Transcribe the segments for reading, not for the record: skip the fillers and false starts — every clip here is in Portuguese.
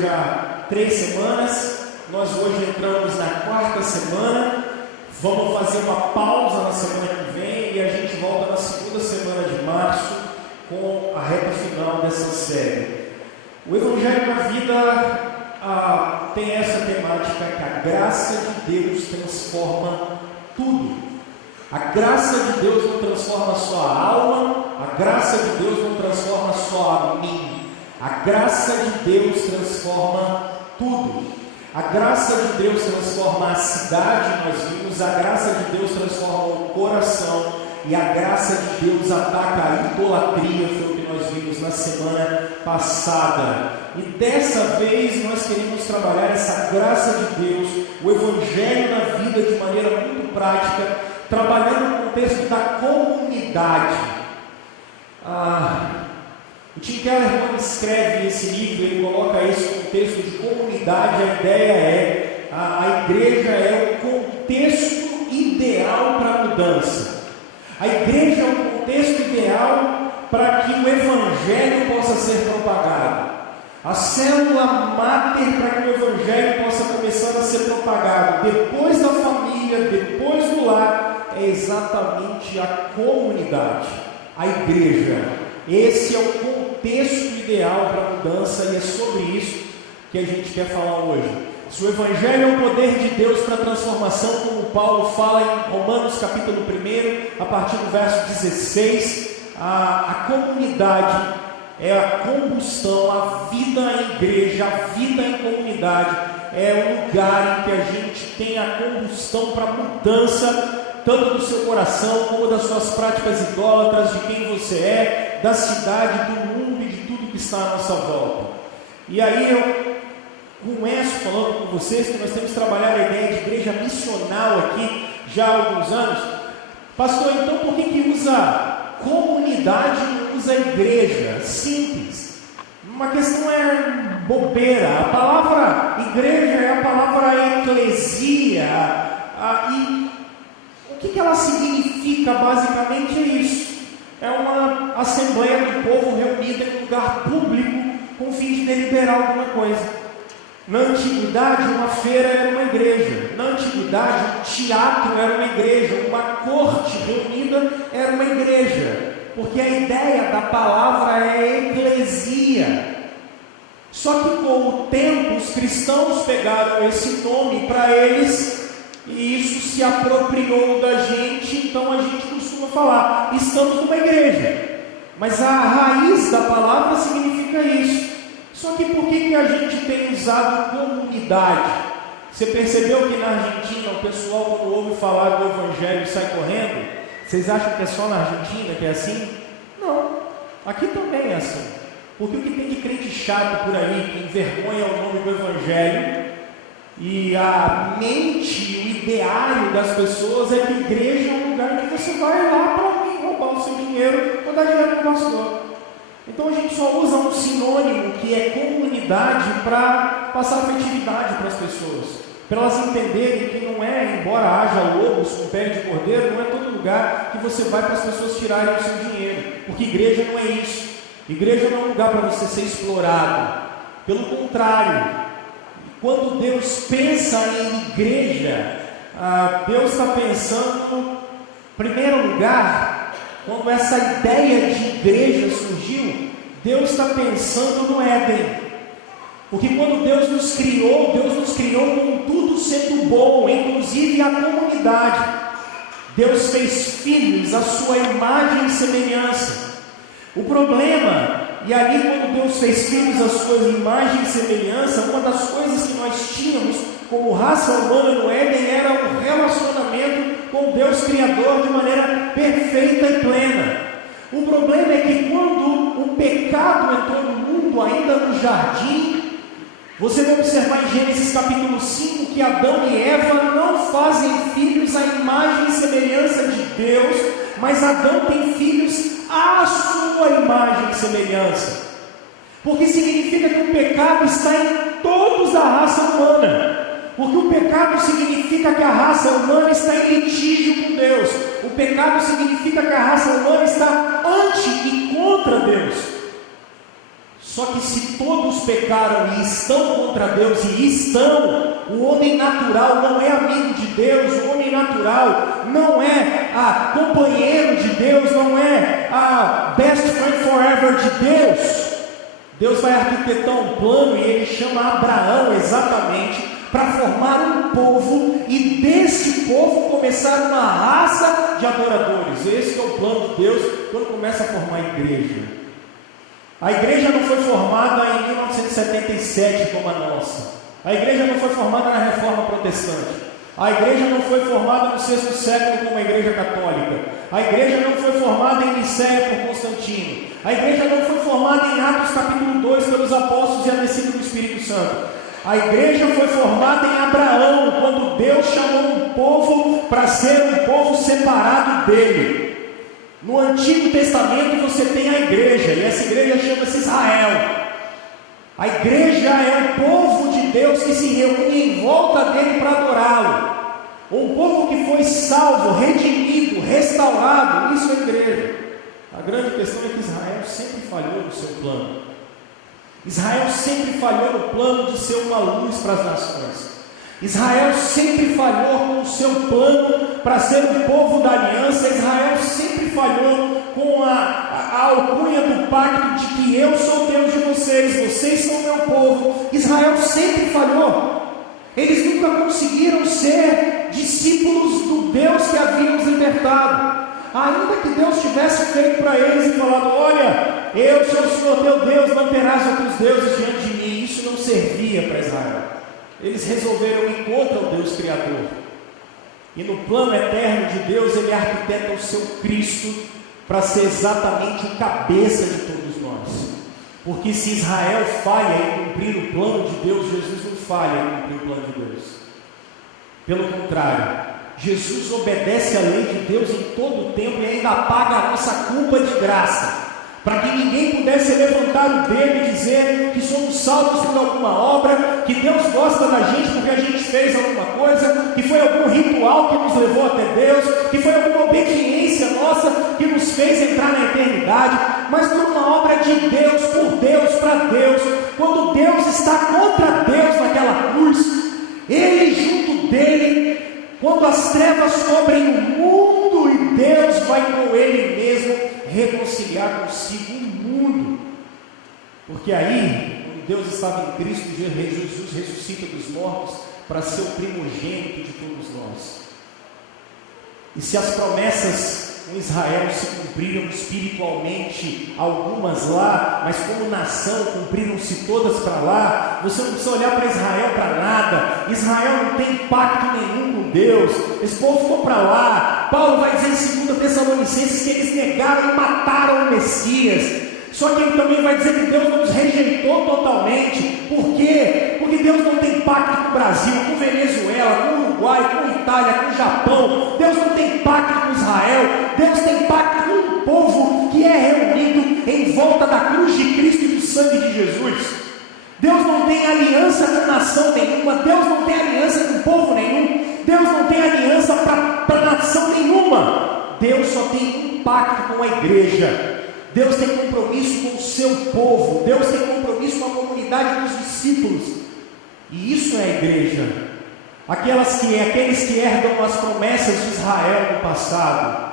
já 3 semanas, nós hoje entramos na 4ª semana, vamos fazer uma pausa na semana que vem e a gente volta na 2ª semana de março com a reta final dessa série. O Evangelho na Vida tem essa temática que a graça de Deus transforma tudo. A graça de Deus não transforma só a alma, a graça de Deus não transforma só a mim. A graça de Deus transforma tudo. A graça de Deus transforma a cidade, nós vimos, a graça de Deus transforma o coração, e a graça de Deus ataca a idolatria, foi o que nós vimos na semana passada. E dessa vez nós queremos trabalhar essa graça de Deus, o Evangelho na vida de maneira muito prática, trabalhando no contexto da comunidade. O Tim Keller, quando escreve esse livro, ele coloca esse contexto de comunidade. A ideia é, a igreja é o contexto ideal para a mudança. A igreja é o contexto ideal para que o Evangelho possa ser propagado. A célula máter para que o Evangelho possa começar a ser propagado depois da família, depois do lar, é exatamente a comunidade, a igreja. Esse é o contexto ideal para a mudança e é sobre isso que a gente quer falar hoje. Se o Evangelho é o poder de Deus para a transformação, como Paulo fala em Romanos capítulo 1, a partir do verso 16, a comunidade é a combustão, a vida em igreja, a vida em comunidade, é o lugar em que a gente tem a combustão para a mudança, tanto do seu coração, como das suas práticas idólatras, de quem você é, da cidade, do mundo e de tudo que está à nossa volta. E aí eu começo falando com vocês que nós temos trabalhado a ideia de igreja missional aqui já há alguns anos. Pastor, então por que usa comunidade e não usa igreja? Simples. Uma questão é bobeira. A palavra igreja é a palavra eclesia. E o que ela significa basicamente é isso. É uma assembleia do povo reunida em um lugar público com o fim de deliberar alguma coisa. Na antiguidade, uma feira era uma igreja. Na antiguidade, um teatro era uma igreja. Uma corte reunida era uma igreja. Porque a ideia da palavra é eclesia. Só que com o tempo, os cristãos pegaram esse nome para eles e isso se apropriou da gente. Então a gente costuma falar, estamos numa igreja. Mas a raiz da palavra significa isso. Só que por que a gente tem usado comunidade? Você percebeu que na Argentina o pessoal, quando ouve falar do Evangelho, sai correndo? Vocês acham que é só na Argentina que é assim? Não, aqui também é assim. Porque o que tem de crente chato por aí, que envergonha o nome do Evangelho, e a mente, o ideário das pessoas é que igreja é um lugar que você vai lá para roubar o seu dinheiro ou dar dinheiro para o pastor. Então a gente só usa um sinônimo que é comunidade para passar afetividade para as pessoas, para elas entenderem que não é, embora haja lobos com pele de cordeiro, não é todo lugar que você vai para as pessoas tirarem o seu dinheiro, porque igreja não é isso. Igreja não é um lugar para você ser explorado. Pelo contrário, quando Deus pensa em igreja, Deus está pensando, em primeiro lugar, quando essa ideia de igreja surgiu, Deus está pensando no Éden. Porque quando Deus nos criou com tudo sendo bom, inclusive a comunidade. Deus fez filhos à sua imagem e semelhança. O problema, e ali quando Deus fez filhos à sua imagem e semelhança, uma das coisas que nós tínhamos como raça humana no Éden era um relacionamento com Deus Criador de maneira perfeita e plena. O problema é que quando o pecado entrou no mundo, ainda no jardim, você vai observar em Gênesis capítulo 5 que Adão e Eva não fazem filhos à imagem e semelhança de Deus, mas Adão tem filhos à sua imagem e semelhança. Porque significa que o pecado está em todos da raça humana. Porque o pecado significa que a raça humana está em litígio com Deus. O pecado significa que a raça humana está ante e contra Deus. Só que se todos pecaram e estão contra Deus, o homem natural não é amigo de Deus, o homem natural não é companheiro de Deus, não é a best friend forever de Deus. Deus vai arquitetar um plano e Ele chama Abraão exatamente para formar um povo e desse povo começar uma raça de adoradores. Esse é o plano de Deus quando começa a formar a igreja. A igreja não foi formada em 1977 como a nossa. A igreja não foi formada na Reforma Protestante. A igreja não foi formada no 6º século como a igreja católica. A igreja não foi formada em Nicéia por Constantino. A igreja não foi formada em Atos capítulo 2 pelos apóstolos e a descida do Espírito Santo. A igreja foi formada em Abraão, quando Deus chamou um povo para ser um povo separado dele. No Antigo Testamento você tem a igreja, e essa igreja chama-se Israel. A igreja é o povo de Deus que se reúne em volta dele para adorá-lo. Um povo que foi salvo, redimido, restaurado. Isso é a igreja. A grande questão é que Israel sempre falhou no seu plano. Israel sempre falhou no plano de ser uma luz para as nações. Israel sempre falhou com o seu plano para ser o povo da aliança. Israel sempre falhou com a alcunha do pacto de que eu sou Deus de vocês, vocês são meu povo. Israel sempre falhou. Eles nunca conseguiram ser discípulos do Deus que havia os libertado. Ainda que Deus tivesse feito para eles e falado: olha, eu sou o Senhor teu Deus, não terás outros deuses diante de mim. Isso não servia para Israel. Eles resolveram ir contra o Deus Criador. E no plano eterno de Deus, Ele arquiteta o seu Cristo para ser exatamente o cabeça de todos nós. Porque se Israel falha em cumprir o plano de Deus, Jesus não falha em cumprir o plano de Deus. Pelo contrário, Jesus obedece à lei de Deus em todo o tempo e ainda paga a nossa culpa de graça, para que ninguém pudesse levantar o dedo e dizer que somos salvos por alguma obra, que Deus gosta da gente porque a gente fez alguma coisa, que foi algum ritual que nos levou até Deus, que foi alguma obediência nossa que nos fez entrar na eternidade, mas por uma obra de Deus, por Deus, para Deus. Quando Deus está contra Deus naquela cruz, Ele junto dele, quando as trevas cobrem o mundo e Deus vai com Ele mesmo reconciliar consigo o mundo. Porque aí, quando Deus estava em Cristo, Jesus ressuscita dos mortos para ser o primogênito de todos nós. E se as promessas com Israel se cumpriram espiritualmente, algumas lá, mas como nação cumpriram-se todas para lá, você não precisa olhar para Israel para nada. Israel não tem pacto nenhum com Deus, esse povo ficou para lá. Paulo vai dizer em 2 Tessalonicenses que eles negaram e mataram o Messias. Só que ele também vai dizer que Deus não os rejeitou totalmente. Por quê? Porque Deus não tem pacto com o Brasil, com Venezuela, com o Uruguai, com a Itália, com o Japão. Deus não tem pacto com Israel. Deus tem pacto com um povo que é reunido em volta da cruz de Cristo e do sangue de Jesus. Deus não tem aliança com nação nenhuma. Deus não tem aliança com povo nenhum. Deus não tem aliança para nação nenhuma. Deus só tem um pacto com a igreja. Deus tem compromisso com o seu povo. Deus tem compromisso com a comunidade dos discípulos. E isso é a igreja. Aqueles que herdam as promessas de Israel no passado.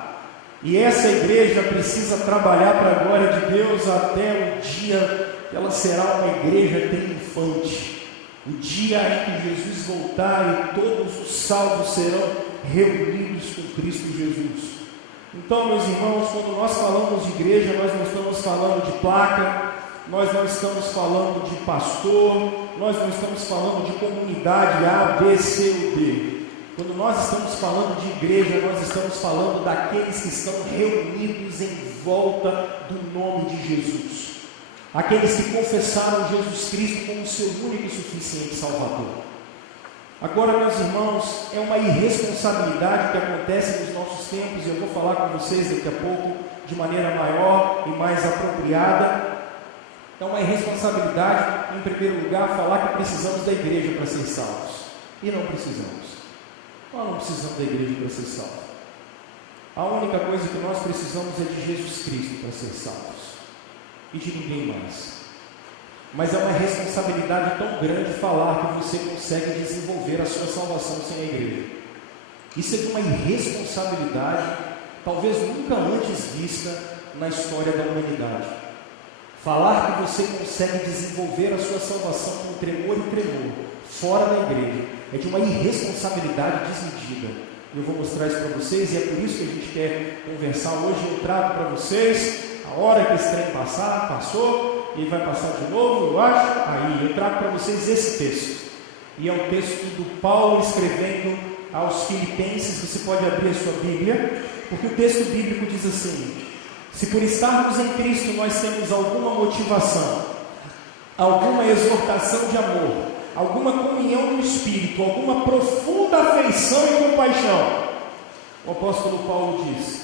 E essa igreja precisa trabalhar para a glória de Deus até o dia que ela será uma igreja triunfante. O dia em que Jesus voltar e todos os salvos serão reunidos com Cristo Jesus. Então, meus irmãos, quando nós falamos de igreja, nós não estamos falando de placa, nós não estamos falando de pastor, nós não estamos falando de comunidade A, B, C ou D. Quando nós estamos falando de igreja, nós estamos falando daqueles que estão reunidos em volta do nome de Jesus. Aqueles que confessaram Jesus Cristo como seu único e suficiente Salvador. Agora, meus irmãos, é uma irresponsabilidade que acontece nos nossos tempos, e eu vou falar com vocês daqui a pouco de maneira maior e mais apropriada. É uma irresponsabilidade, em primeiro lugar, falar que precisamos da igreja para ser salvos. E não precisamos. Nós não precisamos da igreja para ser salvos. A única coisa que nós precisamos é de Jesus Cristo para ser salvos. E de ninguém mais. mas é uma responsabilidade tão grande falar que você consegue desenvolver a sua salvação sem a igreja. Isso é de uma irresponsabilidade, talvez nunca antes vista na história da humanidade. Falar que você consegue desenvolver a sua salvação com tremor e tremor, fora da igreja, é de uma irresponsabilidade desmedida. Eu vou mostrar isso para vocês, e é por isso que a gente quer conversar hoje. Eu trago para vocês, a hora que esse trem passar, passou, e vai passar de novo, eu acho. Aí, eu trago para vocês esse texto. E é o texto do Paulo escrevendo aos Filipenses. Você pode abrir a sua Bíblia, porque o texto bíblico diz assim: se por estarmos em Cristo nós temos alguma motivação, alguma exortação de amor, alguma comunhão no Espírito, alguma profunda afeição e compaixão, o apóstolo Paulo diz: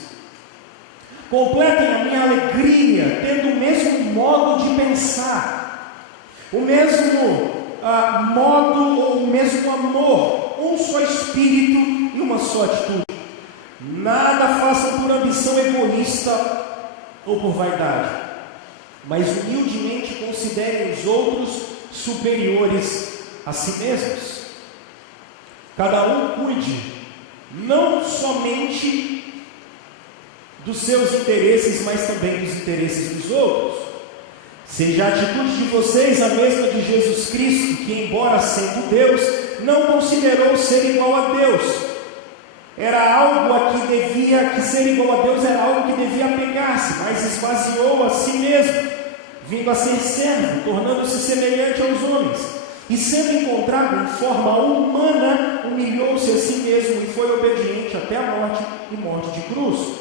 completem a minha alegria, tendo o mesmo modo de pensar, o mesmo modo ou o mesmo amor, um só Espírito e uma só atitude. Nada façam por ambição egoísta ou por vaidade, mas humildemente considerem os outros superiores a si mesmos. Cada um cuide não somente dos seus interesses, mas também dos interesses dos outros. Seja a atitude de vocês a mesma de Jesus Cristo, que, embora sendo Deus, não considerou ser igual a Deus. Era algo a que ser igual a Deus era algo que devia apegar-se, mas esvaziou a si mesmo, vindo a ser servo, tornando-se semelhante aos homens. E sendo encontrado em forma humana, humilhou-se a si mesmo e foi obediente até a morte, e morte de cruz.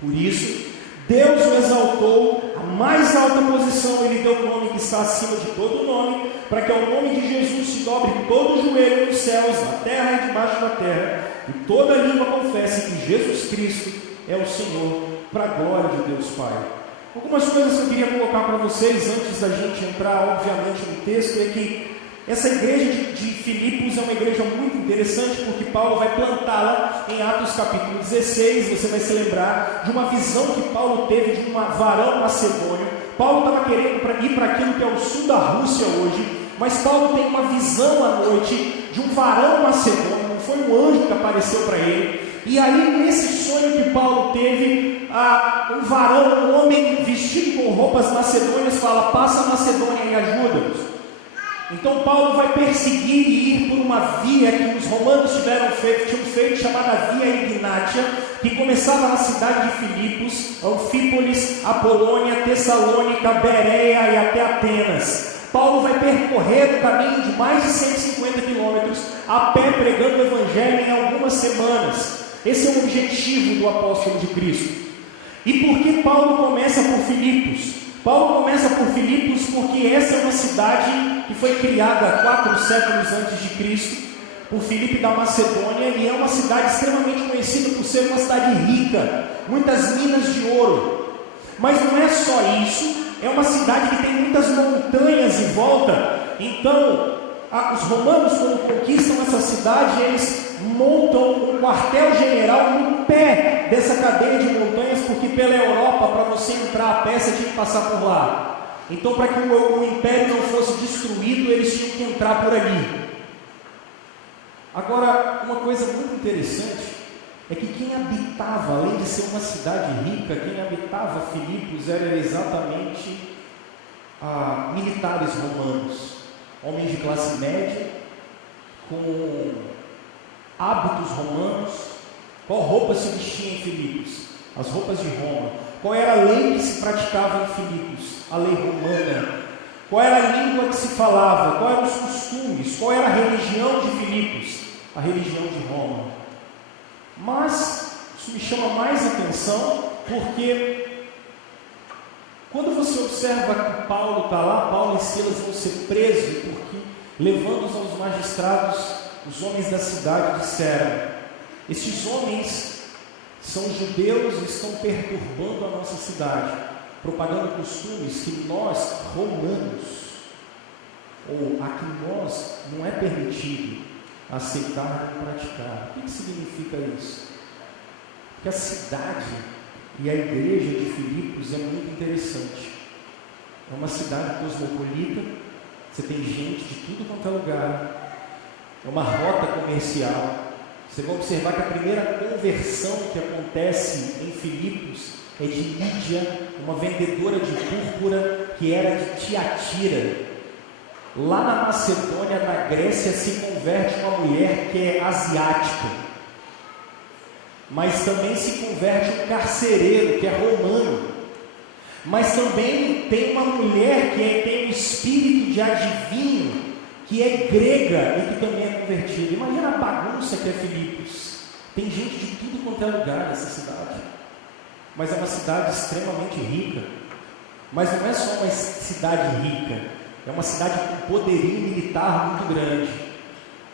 Por isso, Deus o exaltou à mais alta posição, Ele deu o nome que está acima de todo nome, para que ao nome de Jesus se dobre todo o joelho nos céus, na terra e debaixo da terra, e toda língua confesse que Jesus Cristo é o Senhor, para a glória de Deus Pai. Algumas coisas que eu queria colocar para vocês, antes da gente entrar, obviamente, no texto, é que essa igreja de Filipos é uma igreja muito interessante, porque Paulo vai plantá-la em Atos capítulo 16. Você vai se lembrar de uma visão que Paulo teve de um varão macedônio. Paulo estava querendo ir para aquilo que é o sul da Rússia hoje, mas Paulo tem uma visão à noite de um varão macedônio. Não foi um anjo que apareceu para ele. E aí, nesse sonho que Paulo teve, um varão, um homem vestido com roupas macedônias, fala: passa a Macedônia e ajuda-nos. Então Paulo vai perseguir e ir por uma via que os romanos tinham feito, chamada Via Ignátia, que começava na cidade de Filipos, Anfípolis, Apolônia, Tessalônica, Bereia e até Atenas. Paulo vai percorrer um caminho de mais de 150 quilômetros a pé, pregando o Evangelho em algumas semanas. Esse é o objetivo do apóstolo de Cristo. E por que Paulo começa por Filipos? Paulo começa por Filipos porque essa é uma cidade que foi criada 4 séculos antes de Cristo, por Filipe da Macedônia, e é uma cidade extremamente conhecida por ser uma cidade rica, muitas minas de ouro. Mas não é só isso, é uma cidade que tem muitas montanhas em volta. Então, os romanos, quando conquistam essa cidade, eles montam um quartel-general no pé dessa cadeia de montanhas, porque pela Europa, para você entrar a pé, você tinha que passar por lá. Então, para que o império não fosse destruído, eles tinham que entrar por ali. Agora, uma coisa muito interessante é que quem habitava, além de ser uma cidade rica, quem habitava Filipos era exatamente militares romanos, homens de classe média, com hábitos romanos. Qual roupa se vestia em Filipos? As roupas de Roma. Qual era a lei que se praticava em Filipos? A lei romana. Qual era a língua que se falava? Quais eram os costumes? Qual era a religião de Filipos? A religião de Roma. Mas isso me chama mais atenção, porque quando você observa que Paulo está lá, Paulo e Silas vão ser presos, porque levando-os aos magistrados, os homens da cidade disseram: estes homens são judeus e estão perturbando a nossa cidade, propagando costumes que nós, romanos, ou a que nós não é permitido aceitar e praticar. O que significa isso? Que a cidade e a igreja de Filipos é muito interessante. É uma cidade cosmopolita, você tem gente de tudo quanto é lugar, é uma rota comercial. Você vai observar que a primeira conversão que acontece em Filipos é de Lídia, uma vendedora de púrpura que era de Tiatira. Lá na Macedônia, na Grécia, se converte uma mulher que é asiática, mas também se converte um carcereiro que é romano. Mas também tem uma mulher que tem um espírito de adivinho, que é grega e que também é convertida. Imagina a bagunça que é Filipos. Tem gente de tudo quanto é lugar nessa cidade. Mas é uma cidade extremamente rica. Mas não é só uma cidade rica, é uma cidade com poderio militar muito grande.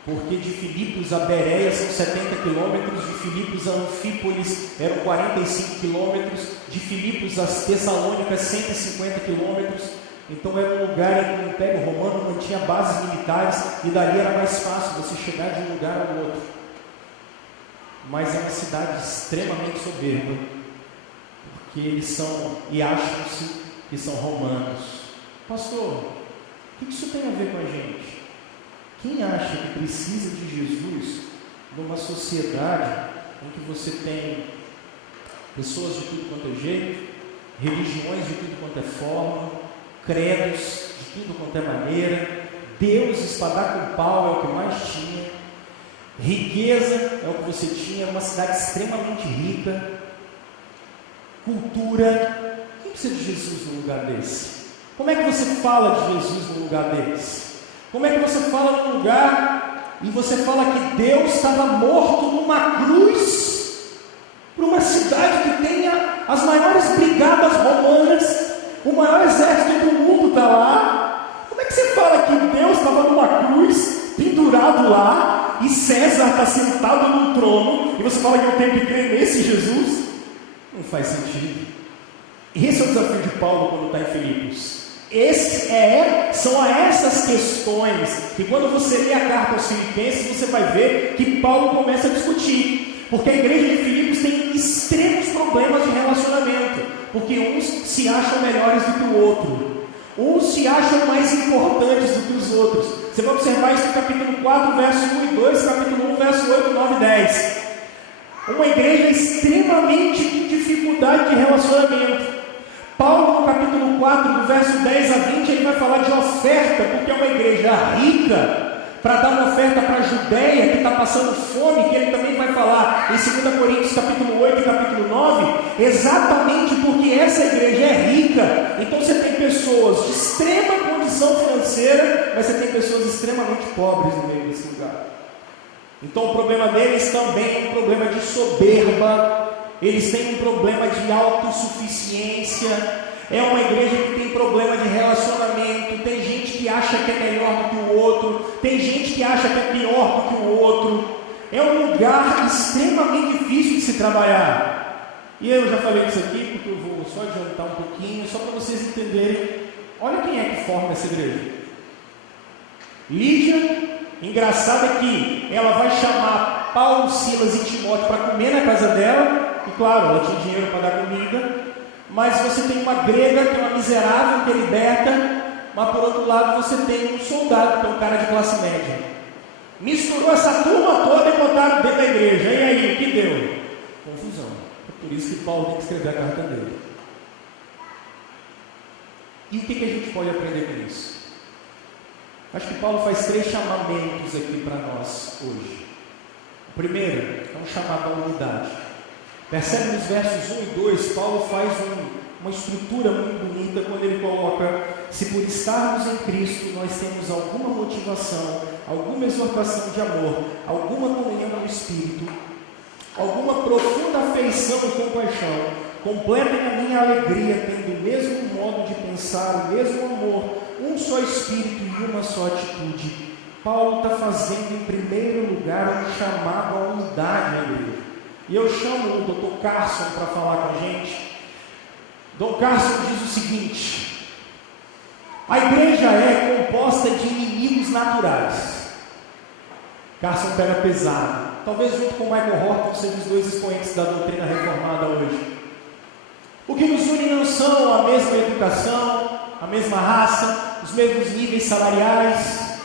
Porque de Filipos a Bereia são 70 quilômetros, de Filipos a Anfípolis eram 45 quilômetros, de Filipos a Tessalônica 150 quilômetros. Então era um lugar em que o Império Romano mantinha bases militares e dali era mais fácil você chegar de um lugar ao outro. Mas é uma cidade extremamente soberba, porque eles são e acham-se que são romanos. Pastor, o que isso tem a ver com a gente? Quem acha que precisa de Jesus numa sociedade em que você tem pessoas de tudo quanto é jeito, religiões de tudo quanto é forma, credos de tudo quanto é maneira, Deus espadar com pau é o que mais tinha, riqueza é o que você tinha, uma cidade extremamente rica, cultura. Quem precisa de Jesus num lugar desse? Como é que você fala de Jesus num lugar desse? Como é que você fala num lugar e você fala que Deus estava morto numa cruz para uma cidade que tenha as maiores brigadas romanas, o maior exército do mundo está lá? Como é que você fala que Deus estava numa cruz, pendurado lá, e César está sentado num trono, e você fala que eu tenho que crer nesse Jesus? Não faz sentido. Esse é o desafio de Paulo quando está em Filipos. São essas questões que quando você lê a carta aos Filipenses, você vai ver que Paulo começa a discutir, porque a igreja de Filipos tem extremos problemas de relacionamento, porque uns se acham melhores do que o outro, uns se acham mais importantes do que os outros. Você vai observar isso no capítulo 4, verso 1 e 2, capítulo 1, verso 8, 9 e 10. Uma igreja extremamente com dificuldade de relacionamento. Paulo, no capítulo 4, do verso 10 a 20, ele vai falar de oferta, porque é uma igreja rica, para dar uma oferta para a Judéia, que está passando fome, que ele também vai falar em 2 Coríntios, capítulo 8 e capítulo 9, exatamente porque essa igreja é rica. Então você tem pessoas de extrema condição financeira, mas você tem pessoas extremamente pobres no meio desse lugar. Então o problema deles também é um problema de soberba. Eles têm um problema de autossuficiência. É uma igreja que tem problema de relacionamento. Tem gente que acha que é melhor do que o outro. Tem gente que acha que é pior do que o outro. É um lugar extremamente difícil de se trabalhar. E eu já falei isso aqui, porque eu vou só adiantar um pouquinho, só para vocês entenderem. Olha quem é que forma essa igreja. Lídia, engraçado é que ela vai chamar Paulo, Silas e Timóteo para comer na casa dela. E claro, ela tinha dinheiro para dar comida, mas você tem uma grega que é uma miserável, que é liberta, mas por outro lado você tem um soldado, que é um cara de classe média. Misturou essa turma toda e botaram dentro da igreja. E aí, o que deu? Confusão. É por isso que Paulo tem que escrever a carta dele. E o que a gente pode aprender com isso? Acho que Paulo faz 3 chamamentos aqui para nós hoje. O primeiro é um chamado à unidade. Percebe nos versos 1 e 2, Paulo faz uma estrutura muito bonita quando ele coloca: se por estarmos em Cristo nós temos alguma motivação, alguma exortação de amor, alguma comunhão no Espírito, alguma profunda afeição e compaixão, completem a minha alegria, tendo o mesmo modo de pensar, o mesmo amor, um só Espírito e uma só atitude. Paulo está fazendo em primeiro lugar um chamado à unidade, aleluia. E eu chamo o Dr. Carson para falar com a gente. Dr. Carson diz o seguinte: a igreja é composta de inimigos naturais. Carson pega pesado. Talvez junto com Michael Horton sejam os 2 expoentes da doutrina reformada hoje. O que nos une não são a mesma educação, a mesma raça, os mesmos níveis salariais,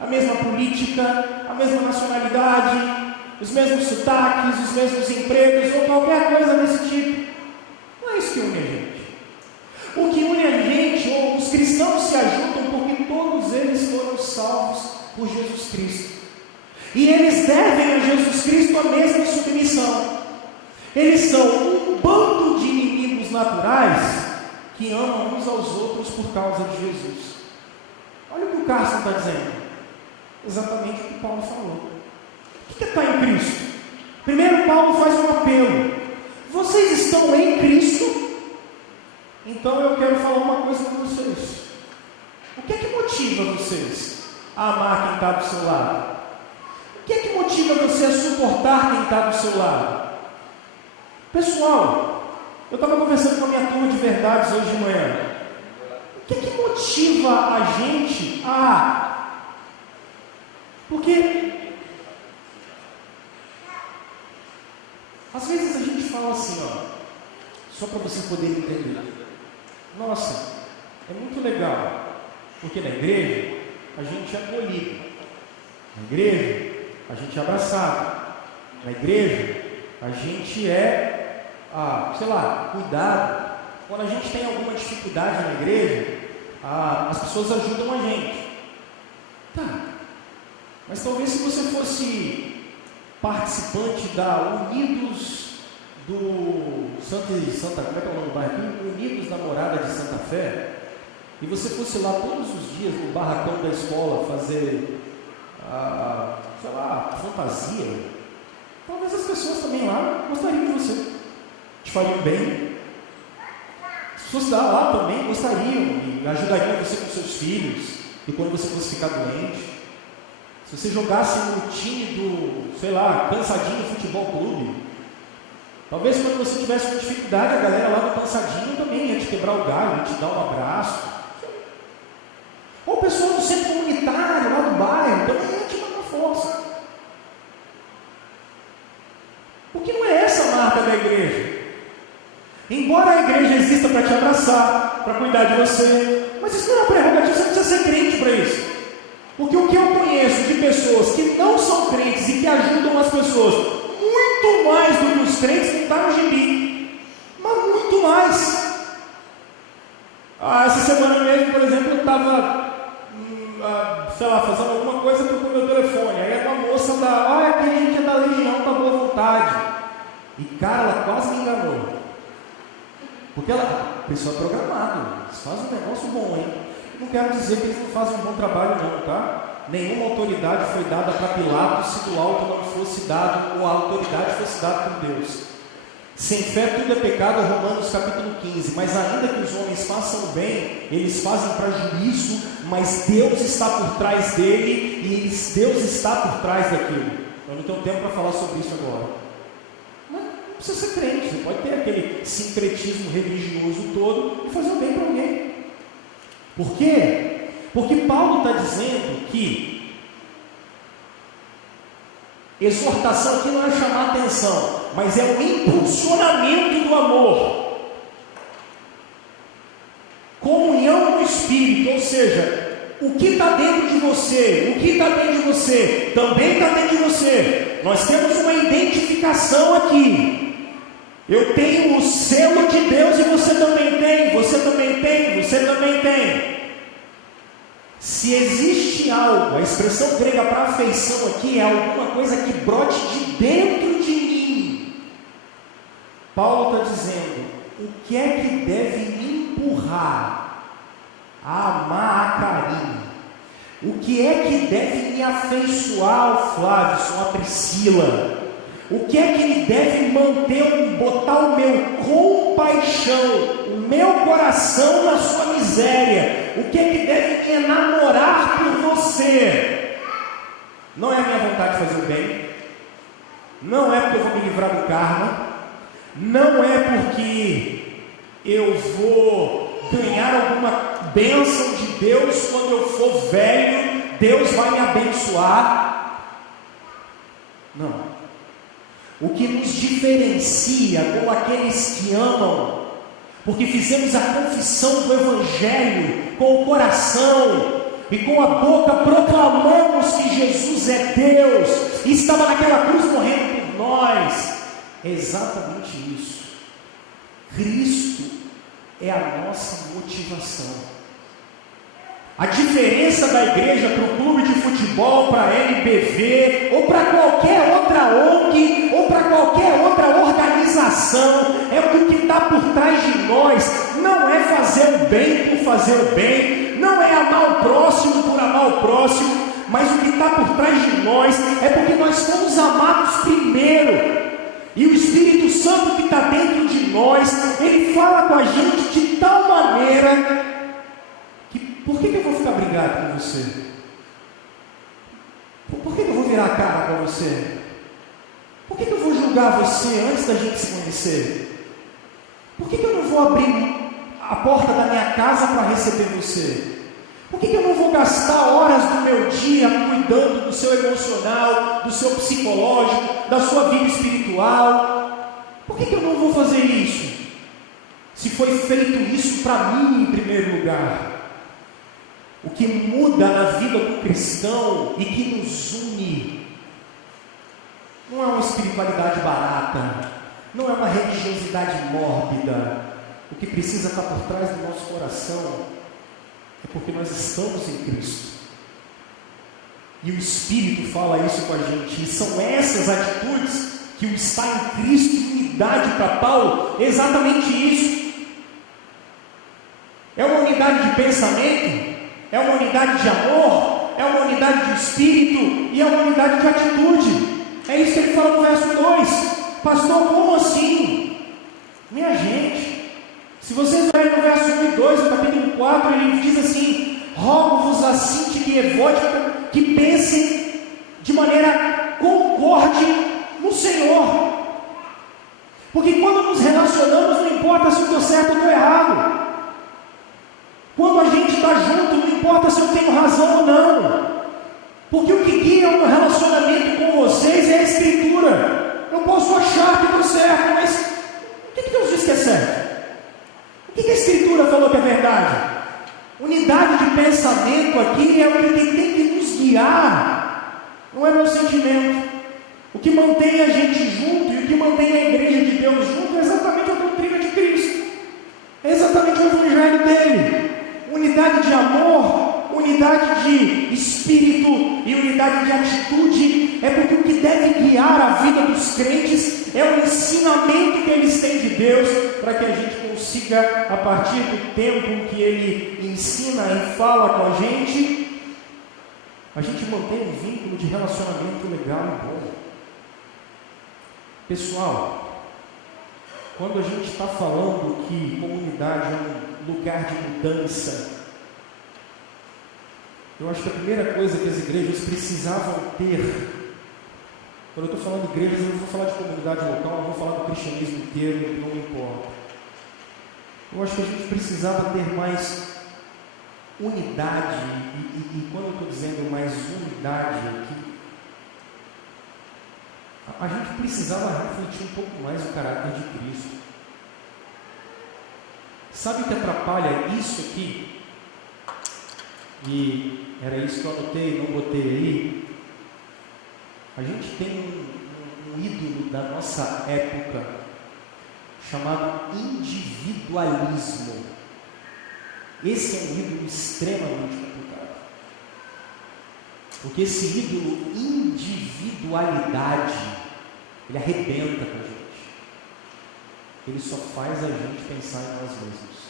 a mesma política, a mesma nacionalidade, os mesmos sotaques, os mesmos empregos ou qualquer coisa desse tipo. Não é isso que une a gente. O que une a gente, ou os cristãos se ajudam porque todos eles foram salvos por Jesus Cristo. E eles devem a Jesus Cristo a mesma submissão. Eles são um bando de inimigos naturais que amam uns aos outros por causa de Jesus. Olha o que o Carson está dizendo. Exatamente o que Paulo falou. O que é estar em Cristo? Primeiro, Paulo faz um apelo. Vocês estão em Cristo? Então eu quero falar uma coisa com vocês. O que é que motiva vocês a amar quem está do seu lado? O que é que motiva você a suportar quem está do seu lado? Pessoal, eu estava conversando com a minha turma de verdades hoje de manhã. O que é que motiva a gente a... Porque às vezes a gente fala assim, ó, só para vocês poderem entender. Nossa, é muito legal, porque na igreja a gente é acolhido, na igreja a gente é abraçado, na igreja a gente é, cuidado. Quando a gente tem alguma dificuldade na igreja, as pessoas ajudam a gente. Tá, mas talvez se você fosse participante da Unidos do Santa, como é que é o nome do bairro aqui? Unidos da Morada de Santa Fé, e você fosse lá todos os dias no barracão da escola fazer fantasia, talvez as pessoas também lá gostariam de você, te fariam bem. As pessoas lá também gostariam e ajudariam você com seus filhos, e quando você fosse ficar doente. Se você jogasse no time do, Cansadinho Futebol Clube, talvez quando você tivesse uma dificuldade, a galera lá do Cansadinho também ia te quebrar o galho, ia te dar um abraço. Ou o pessoal do centro comunitário, lá do bairro, também ia te dar uma força. Porque não é essa a marca da igreja. Embora a igreja exista para te abraçar, para cuidar de você, mas isso não é uma prerrogativa, você não precisa ser crente para isso. Porque o que eu conheço de pessoas que não são crentes e que ajudam as pessoas muito mais do que os crentes, não está no gibi, mas muito mais. Essa semana mesmo, por exemplo, eu estava fazendo alguma coisa com o meu telefone, aí uma moça aqui a gente é da Legião da Boa Vontade, e cara, ela quase me enganou, porque a pessoa é programada, eles fazem um negócio bom, hein? Não quero dizer que eles não fazem um bom trabalho não, tá? Nenhuma autoridade foi dada para Pilatos se do alto não fosse dado, ou a autoridade fosse dada por Deus. Sem fé tudo é pecado, Romanos capítulo 15. Mas ainda que os homens façam bem, eles fazem para juízo, mas Deus está por trás dele, e Deus está por trás daquilo. Eu não tenho tempo para falar sobre isso agora. Mas não precisa ser crente, você pode ter aquele sincretismo religioso todo e fazer o bem para alguém. Por quê? Porque Paulo está dizendo que exortação aqui não é chamar atenção, mas é o impulsionamento do amor, comunhão no Espírito, ou seja, o que está dentro de você, também está dentro de você. Nós temos uma identificação aqui. Eu tenho o selo de Deus e você também tem, você também tem. Se existe algo, a expressão grega para afeição aqui é alguma coisa que brote de dentro de mim. Paulo está dizendo, o que é que deve me empurrar a amar a Karine? O que é que deve me afeiçoar ao Flávio, a Priscila? O que é que me deve botar o meu compaixão, o meu coração na sua miséria? O que é que deve me enamorar por você? Não é a minha vontade de fazer o bem, não é porque eu vou me livrar do karma, não é porque eu vou ganhar alguma bênção de Deus quando eu for velho, Deus vai me abençoar. Não. O que nos diferencia com aqueles que amam, porque fizemos a confissão do Evangelho com o coração e com a boca proclamamos que Jesus é Deus e estava naquela cruz morrendo por nós. É exatamente isso. Cristo é a nossa motivação. A diferença da igreja para o clube de futebol, para a NBV, ou para qualquer outra ONG, ou para qualquer outra organização, é o que está por trás de nós. Não é fazer o bem por fazer o bem, não é amar o próximo por amar o próximo, mas o que está por trás de nós é porque nós fomos amados primeiro. E o Espírito Santo que está dentro de nós, ele fala com a gente de tal maneira que, por que eu vou ficar brigado com você? Por que eu vou virar a cara para você? Por que eu vou julgar você antes da gente se conhecer? Por que eu não vou abrir a porta da minha casa para receber você? Por que eu não vou gastar horas do meu dia cuidando do seu emocional, do seu psicológico, da sua vida espiritual? Por que eu não vou fazer isso? Se foi feito isso para mim em primeiro lugar. O que muda na vida do cristão e que nos une não é uma espiritualidade barata, não é uma religiosidade mórbida. O que precisa estar por trás do nosso coração é porque nós estamos em Cristo. E o Espírito fala isso com a gente. E são essas atitudes que o estar em Cristo, unidade para Paulo, é exatamente isso. É uma unidade de pensamento, é uma unidade de amor, é uma unidade de espírito e é uma unidade de atitude. É isso que ele fala no verso 2. Pastor, como assim? Minha gente, se vocês olharem no verso 1 e 2, no capítulo 4, ele diz assim: rogo-vos assim de que pensem de maneira concorde no Senhor. Porque quando nos relacionamos, não importa se eu estou certo ou estou errado. Quando a gente está junto, não importa se eu tenho razão ou não. Porque o que guia o meu relacionamento com vocês é a Escritura. Eu posso achar que estou certo, mas o que Deus diz que é certo? O que a Escritura falou que é verdade? Unidade de pensamento aqui é o que tem que nos guiar, não é meu sentimento. O que mantém a gente junto e o que mantém a igreja de Deus junto é exatamente a doutrina de Cristo, é exatamente o Evangelho dele. Unidade de amor, unidade de espírito e unidade de atitude, é porque o que deve guiar a vida dos crentes é o ensinamento que eles têm de Deus, para que a gente consiga, a partir do tempo que ele ensina e fala com a gente mantém um vínculo de relacionamento legal e bom. Pessoal, quando a gente está falando que comunidade é um lugar de mudança, eu acho que a primeira coisa que as igrejas precisavam ter, quando eu estou falando de igrejas, eu não vou falar de comunidade local, eu vou falar do cristianismo inteiro, não importa. Eu acho que a gente precisava ter mais unidade, e quando eu estou dizendo mais unidade aqui, a gente precisava refletir um pouco mais o caráter de Cristo. Sabe o que atrapalha isso aqui? E era isso que eu anotei, não botei aí. A gente tem um ídolo da nossa época chamado individualismo. Esse é um ídolo extremamente complicado, porque esse ídolo individualidade, ele arrebenta com a gente. Ele só faz a gente pensar em nós mesmos.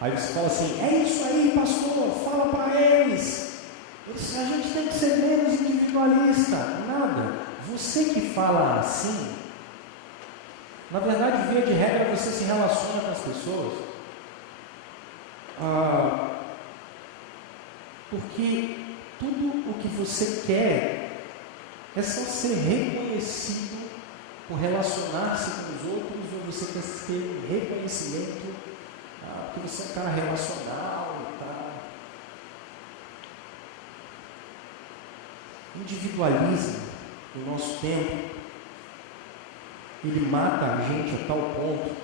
Aí você fala assim: é isso aí, pastor, fala para eles. A gente tem que ser menos individualista. Nada. Você que fala assim, na verdade, via de regra, você se relaciona com as pessoas porque tudo o que você quer é só ser reconhecido por relacionar-se com os outros, ou você quer ter um reconhecimento que você é um cara relacional e tal. Individualismo no nosso tempo, ele mata a gente a tal ponto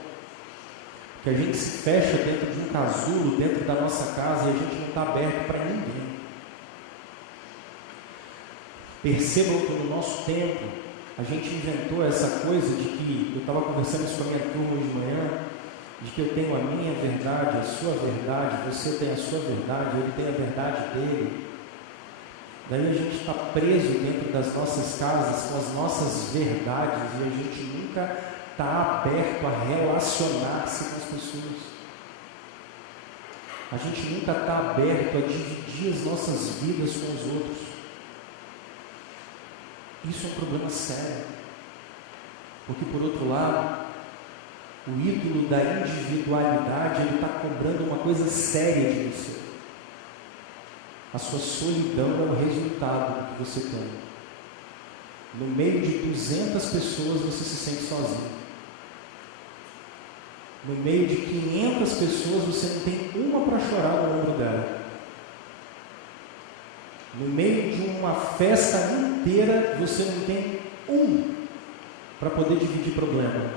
Porque a gente se fecha dentro de um casulo, dentro da nossa casa, e a gente não está aberto para ninguém. Percebam que no nosso tempo, a gente inventou essa coisa de que, eu estava conversando isso com a minha turma hoje de manhã, de que eu tenho a minha verdade, a sua verdade, você tem a sua verdade, ele tem a verdade dele. Daí a gente está preso dentro das nossas casas com as nossas verdades e a gente nunca está aberto a relacionar-se com as pessoas. A gente nunca está aberto a dividir as nossas vidas com os outros. Isso é um problema sério. Porque, por outro lado, o ídolo da individualidade, ele está cobrando uma coisa séria de você. A sua solidão é o resultado do que você tem. No meio de 200 pessoas, você se sente sozinho. No meio de 500 pessoas, você não tem uma para chorar no ombro dela. No meio de uma festa inteira, você não tem um para poder dividir problema.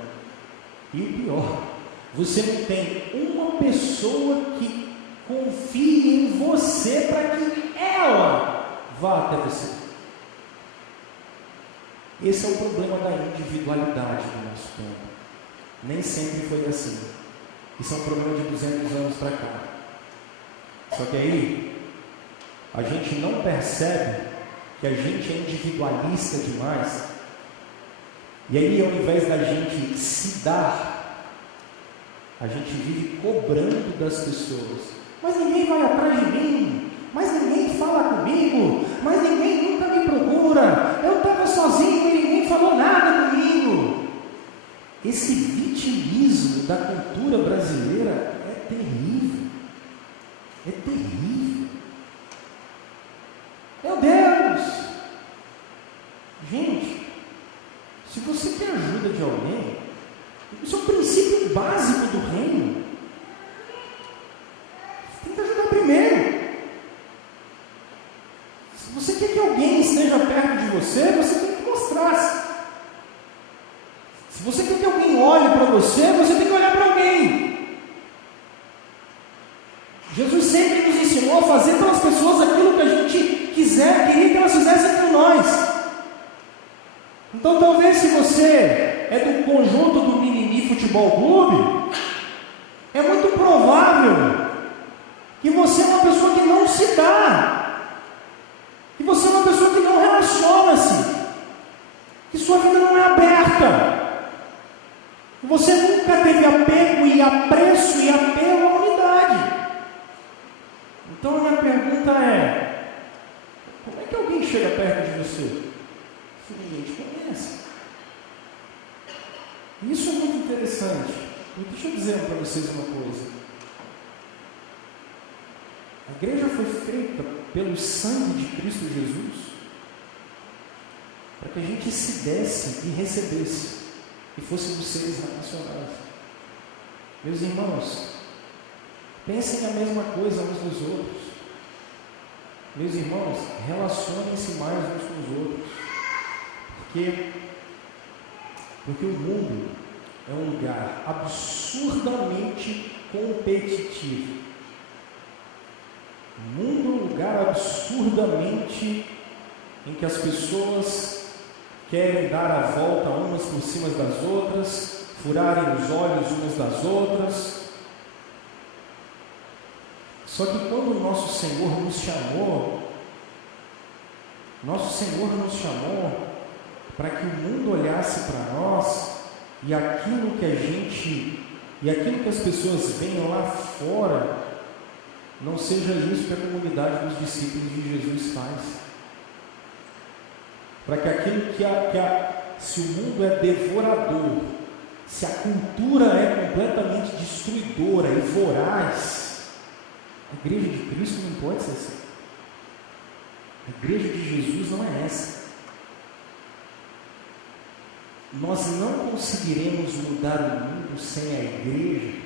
E o pior, você não tem uma pessoa que confie em você para que ela vá até você. Esse é o problema da individualidade do nosso tempo. Nem sempre foi assim. Isso é um problema de 200 anos para cá. Só que aí, a gente não percebe que a gente é individualista demais. E aí, ao invés da gente se dar, a gente vive cobrando das pessoas. Mas ninguém vai atrás de mim, mas ninguém fala comigo, mas ninguém nunca me procura, eu estava sozinho e ninguém falou nada comigo. Esse vitimismo da cultura brasileira é terrível. É terrível. Meu Deus! Gente, se você quer ajuda de alguém, isso é um princípio básico do reino. Você tem que ajudar primeiro. Se você quer que alguém esteja perto de você, você tem que mostrar. Se você quer que alguém olhe para você, você tem que olhar para alguém. Jesus sempre nos ensinou a fazer pelas pessoas aquilo que a gente queria que elas fizessem por nós. Então, talvez se você é do conjunto do Mimimi Futebol Clube, é muito provável que você é uma pessoa que não se dá, que você é uma pessoa que não relaciona-se, que sua vida não é aberta, que você nunca teve apego e apreço e apelo à unidade. Então, a minha pergunta é: como é que alguém chega perto de você se ninguém te conhece? Isso é muito interessante. E deixa eu dizer para vocês uma coisa. A igreja foi feita pelo sangue de Cristo Jesus para que a gente se desse e recebesse e fôssemos seres relacionais. Meus irmãos, pensem a mesma coisa uns dos outros. Meus irmãos, relacionem-se mais uns com os outros. Porque o mundo é um lugar absurdamente competitivo. O mundo é um lugar absurdamente em que as pessoas querem dar a volta umas por cima das outras, furarem os olhos umas das outras. Só que quando o nosso Senhor nos chamou para que o mundo olhasse para nós e aquilo que as pessoas veem lá fora não seja isso que a comunidade dos discípulos de Jesus faz. Para que aquilo se o mundo é devorador, se a cultura é completamente destruidora e voraz, a igreja de Cristo não pode ser assim. A igreja de Jesus não é essa. Nós não conseguiremos mudar o mundo sem a igreja.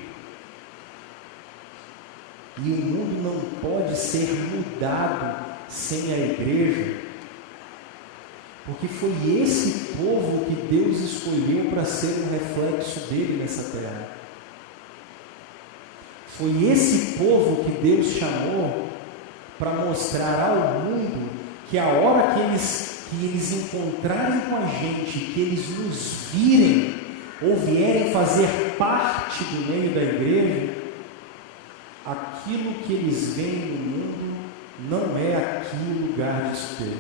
E o mundo não pode ser mudado sem a igreja. Porque foi esse povo que Deus escolheu para ser um reflexo dele nessa terra. Foi esse povo que Deus chamou para mostrar ao mundo que a hora que eles encontrarem com a gente, que eles nos virem ou vierem fazer parte do meio da igreja, aquilo que eles veem no mundo não é aqui o lugar de se ter.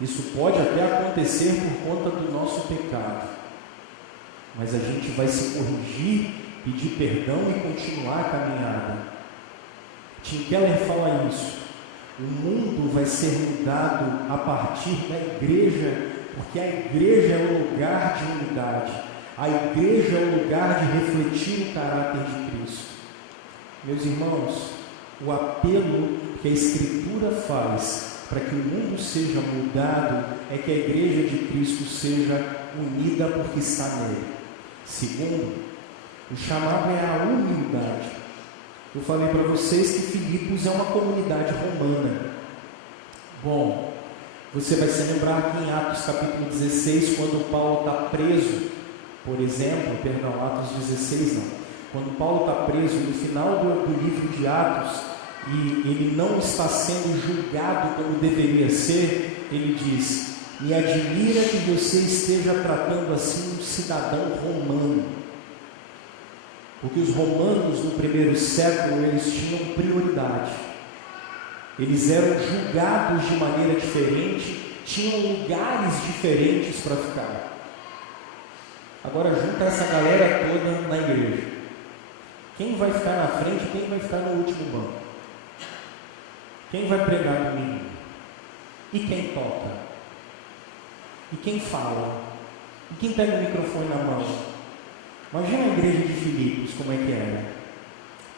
Isso pode até acontecer por conta do nosso pecado, mas a gente vai se corrigir, pedir perdão e continuar a caminhada. Tim Keller fala isso. O mundo vai ser mudado a partir da igreja, porque a igreja é o lugar de unidade. A igreja é o lugar de refletir o caráter de Cristo. Meus irmãos, o apelo que a Escritura faz para que o mundo seja mudado é que a igreja de Cristo seja unida porque está nele. Segundo, o chamado é a humildade. Eu falei para vocês que Filipos é uma comunidade romana. Bom, você vai se lembrar que em Atos capítulo 16, quando Paulo está preso, por exemplo, Atos 16 não, quando Paulo está preso, no final do livro de Atos, e ele não está sendo julgado como deveria ser, ele diz: me admira que você esteja tratando assim um cidadão romano. Porque os romanos no primeiro século, eles tinham prioridade. Eles eram julgados de maneira diferente, tinham lugares diferentes para ficar. Agora junta essa galera toda na igreja. Quem vai ficar na frente, quem vai ficar no último banco? Quem vai pregar domingo? E quem toca? E quem fala? E quem pega o microfone na mão? Imagina a igreja de Filipos, como é que era.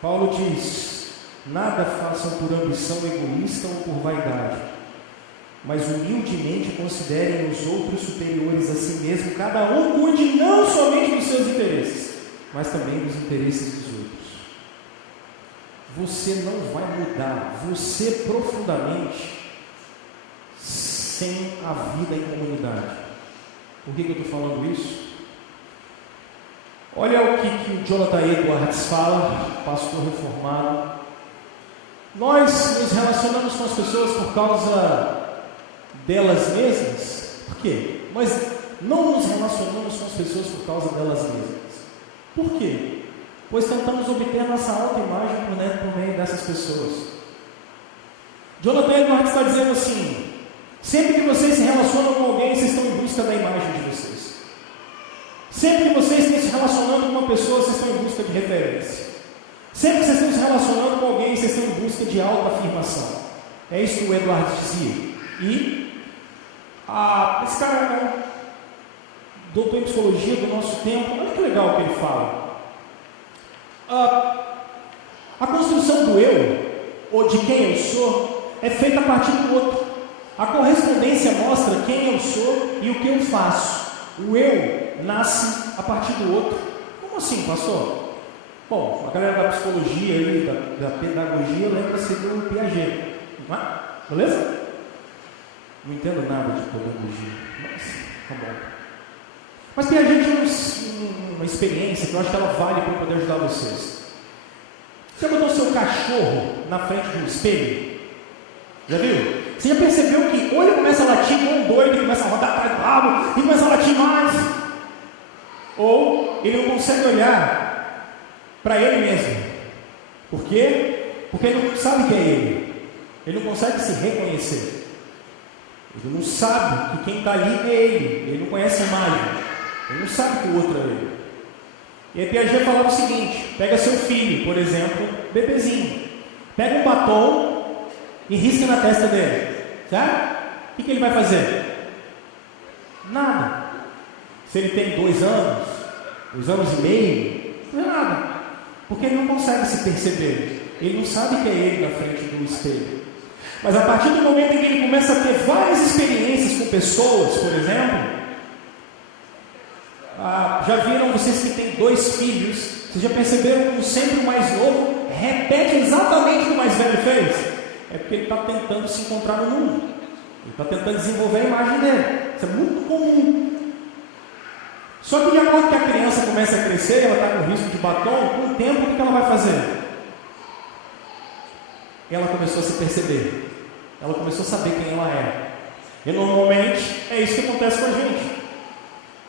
Paulo diz: nada façam por ambição egoísta ou por vaidade, mas humildemente considerem os outros superiores a si mesmo. Cada um cuide não somente dos seus interesses, mas também dos interesses dos outros. Você não vai mudar, você profundamente, sem a vida em comunidade. Por que eu estou falando isso? Olha o que o Jonathan Edwards fala, pastor reformado. Nós nos relacionamos com as pessoas por causa delas mesmas. Por quê? Mas não nos relacionamos com as pessoas por causa delas mesmas. Por quê? Pois tentamos obter nossa autoimagem por meio dessas pessoas. Jonathan Edwards está dizendo assim: sempre que vocês se relacionam com alguém, vocês estão em busca da imagem de vocês. Sempre que vocês estão se relacionando com uma pessoa, vocês estão em busca de referência. Sempre que vocês estão se relacionando com alguém, vocês estão em busca de autoafirmação. É isso que o Edwards dizia. E esse cara é um doutor em psicologia do nosso tempo. Olha que legal o que ele fala. A construção do eu, ou de quem eu sou, é feita a partir do outro. A correspondência mostra quem eu sou e o que eu faço. O eu nasce a partir do outro. Como assim, pastor? Bom, a galera da psicologia aí, da pedagogia, lembra-se do Piaget, não é? Beleza? Não entendo nada de pedagogia, mas tá bom. Mas Piaget tem uma experiência que eu acho que ela vale para poder ajudar vocês. Você botou seu cachorro na frente de um espelho? Já viu? Você já percebeu que ou ele começa a latir como um doido, e começa a rodar atrás do rabo, e começa a latir mais, ou ele não consegue olhar para ele mesmo. Por quê? Porque ele não sabe quem é ele. Ele não consegue se reconhecer. Ele não sabe que quem está ali é ele. Ele não conhece a imagem. Ele não sabe que o outro é ele. E aí Piaget falava o seguinte: pega seu filho, por exemplo, bebezinho, pega um batom e risca na testa dele, certo? O que ele vai fazer? Nada. Se ele tem 2 anos, 2 anos e meio, não é nada, porque ele não consegue se perceber, ele não sabe que é ele na frente do espelho. Mas a partir do momento em que ele começa a ter várias experiências com pessoas, por exemplo, já viram vocês que têm 2 filhos, vocês já perceberam como sempre o mais novo repete exatamente o que o mais velho fez? É porque ele está tentando se encontrar no mundo. Ele está tentando desenvolver a imagem dele. Isso é muito comum. Só que de acordo que a criança começa a crescer, ela está com risco de batom, com o tempo o que ela vai fazer? ela começou a se perceber. Ela começou a saber quem ela é. E normalmente é isso que acontece com a gente.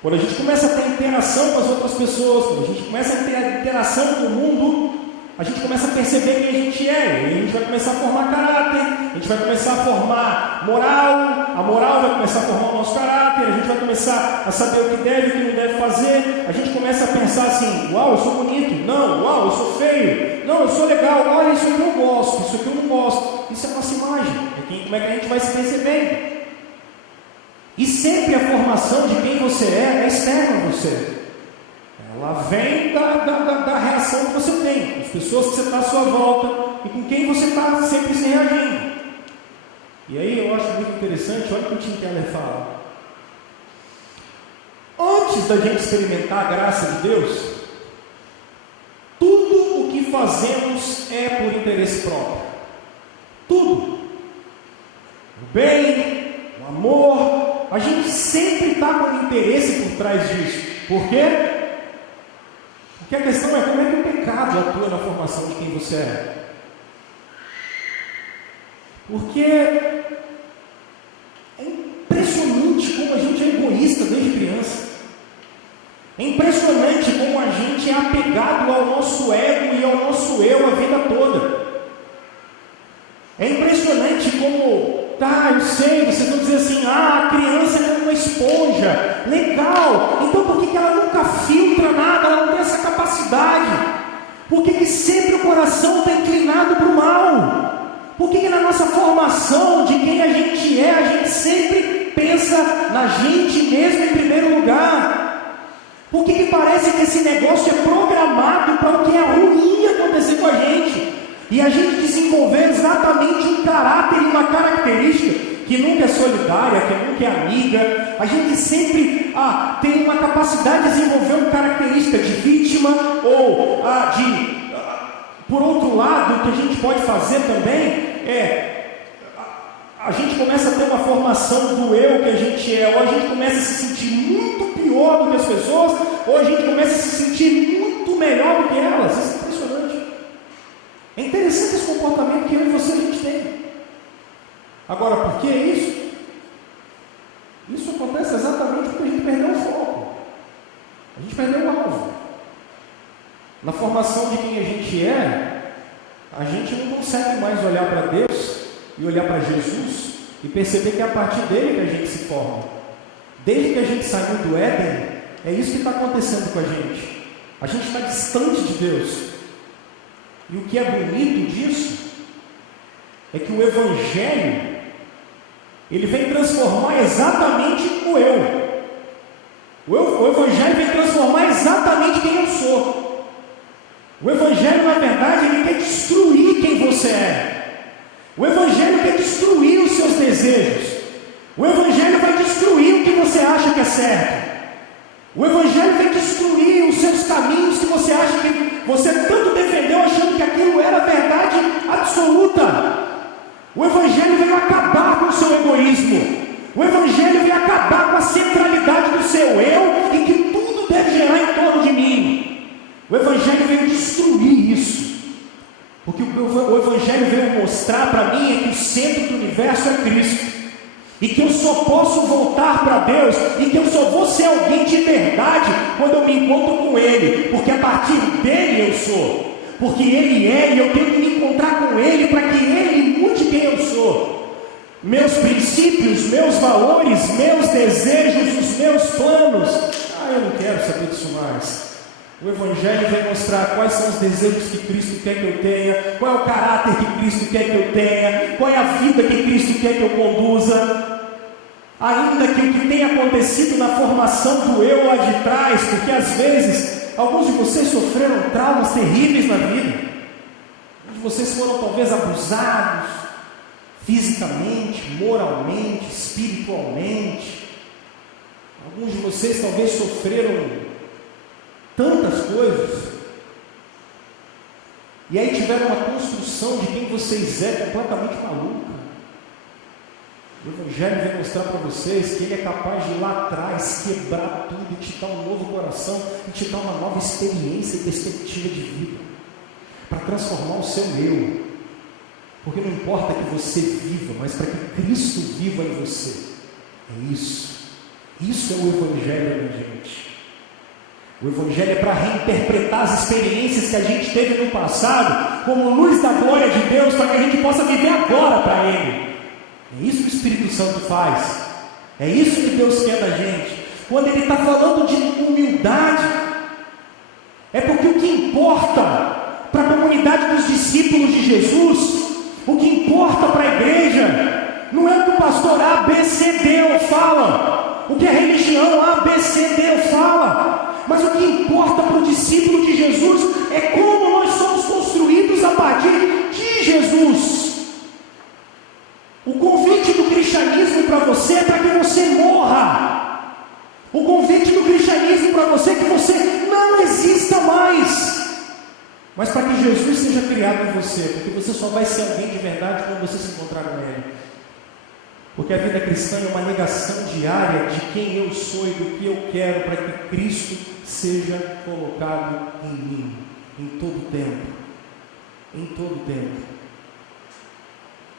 Quando a gente começa a ter interação com as outras pessoas, quando a gente começa a ter a interação com o mundo, a gente começa a perceber quem a gente é. E a gente vai começar a formar caráter, a gente vai começar a formar moral, a moral vai começar a formar o nosso caráter, a gente vai começar a saber o que deve e o que não deve fazer. A gente começa a pensar assim: uau, eu sou bonito, não, uau, eu sou feio, não, eu sou legal, olha, isso aqui eu gosto, isso aqui eu não gosto. Isso é a nossa imagem, como é que a gente vai se percebendo. E sempre a formação de quem você é externa a você. Ela vem da reação que você tem, com as pessoas que você está à sua volta e com quem você está sempre se reagindo. E aí eu acho muito interessante, olha o que o Tim Keller fala. Antes da gente experimentar a graça de Deus, tudo o que fazemos é por interesse próprio. Tudo. O bem, o amor, a gente sempre está com interesse por trás disso. Por quê? Porque a questão é como é que o pecado atua na formação de quem você é. Porque é impressionante como a gente é egoísta desde criança. É impressionante como a gente é apegado ao nosso ego e ao nosso eu a vida toda. É impressionante como, eu sei, vocês vão dizer assim: a criança é uma esponja, legal, então por que ela nunca filtra nada, ela não tem essa capacidade? Por que sempre o coração está inclinado para o mal? Por que na nossa formação de quem a gente é, a gente sempre pensa na gente mesmo em primeiro lugar? Por que parece que esse negócio é programado para o que é ruim acontecer com a gente? E a gente desenvolver exatamente um caráter e uma característica que nunca é solidária, que nunca é amiga. A gente sempre tem uma capacidade de desenvolver uma característica de vítima ou por outro lado, o que a gente pode fazer também a gente começa a ter uma formação do eu que a gente é, ou a gente começa a se sentir muito pior do que as pessoas, ou a gente começa a se sentir muito melhor do que elas. Isso é impressionante. É interessante esse comportamento que eu e você a gente tem. Agora, por que isso? Isso acontece exatamente porque a gente perdeu o foco. A gente perdeu o alvo. Na formação de quem a gente é, a gente não consegue mais olhar para Deus e olhar para Jesus e perceber que é a partir dele que a gente se forma. Desde que a gente saiu do Éden, é isso que está acontecendo com a gente. A gente está distante de Deus. E o que é bonito disso é que o Evangelho ele vem transformar exatamente o eu. O Evangelho vem transformar exatamente quem eu sou. O Evangelho, na verdade, ele quer destruir quem você é. O Evangelho quer destruir os seus desejos. O Evangelho vai destruir o que você acha que é certo. O Evangelho vai destruir os seus caminhos que você acha que você tanto defendeu, achando que aquilo era verdade absoluta. O Evangelho veio acabar com o seu egoísmo. O Evangelho veio acabar com a centralidade do seu eu e que tudo deve gerar em torno de mim. O Evangelho veio destruir isso. Porque o Evangelho veio mostrar para mim que o centro do universo é Cristo. E que eu só posso voltar para Deus, e que eu só vou ser alguém de verdade quando eu me encontro com Ele, porque a partir dele eu sou, porque Ele é, e eu tenho que me encontrar com Ele para que Ele mude quem eu sou. Meus princípios, meus valores, meus desejos, os meus planos, eu não quero saber disso mais. O Evangelho vai mostrar quais são os desejos que Cristo quer que eu tenha, qual é o caráter que Cristo quer que eu tenha, qual é a vida que Cristo quer que eu conduza. Ainda que o que tenha acontecido na formação do eu lá de trás, porque às vezes alguns de vocês sofreram traumas terríveis na vida. Alguns de vocês foram talvez abusados fisicamente, moralmente, espiritualmente. Alguns de vocês talvez sofreram tantas coisas, e aí tiveram uma construção de quem vocês é completamente maluca. O Evangelho vai mostrar para vocês que Ele é capaz de ir lá atrás quebrar tudo e te dar um novo coração e te dar uma nova experiência e perspectiva de vida para transformar o seu eu, Porque não importa que você viva, mas para que Cristo viva em você. É isso. Isso é o Evangelho, minha gente. O Evangelho é para reinterpretar as experiências que a gente teve no passado como luz da glória de Deus, para que a gente possa viver agora para Ele. É isso que o Espírito Santo faz. É isso que Deus quer da gente. Quando Ele está falando de humildade, é porque o que importa para a comunidade dos discípulos de Jesus, o que importa para a igreja, não é o que o pastor A, B, C, D fala, o que a religião A, B, C, D fala, mas o que importa para o discípulo de Jesus é como nós somos construídos a partir de Jesus. O convite do cristianismo para você é para que você morra. O convite do cristianismo para você é que você não exista mais, mas para que Jesus seja criado em você, porque você só vai ser alguém de verdade quando você se encontrar com Ele. Porque a vida cristã é uma negação diária de quem eu sou e do que eu quero, para que Cristo seja colocado em mim, em todo tempo. Em todo tempo.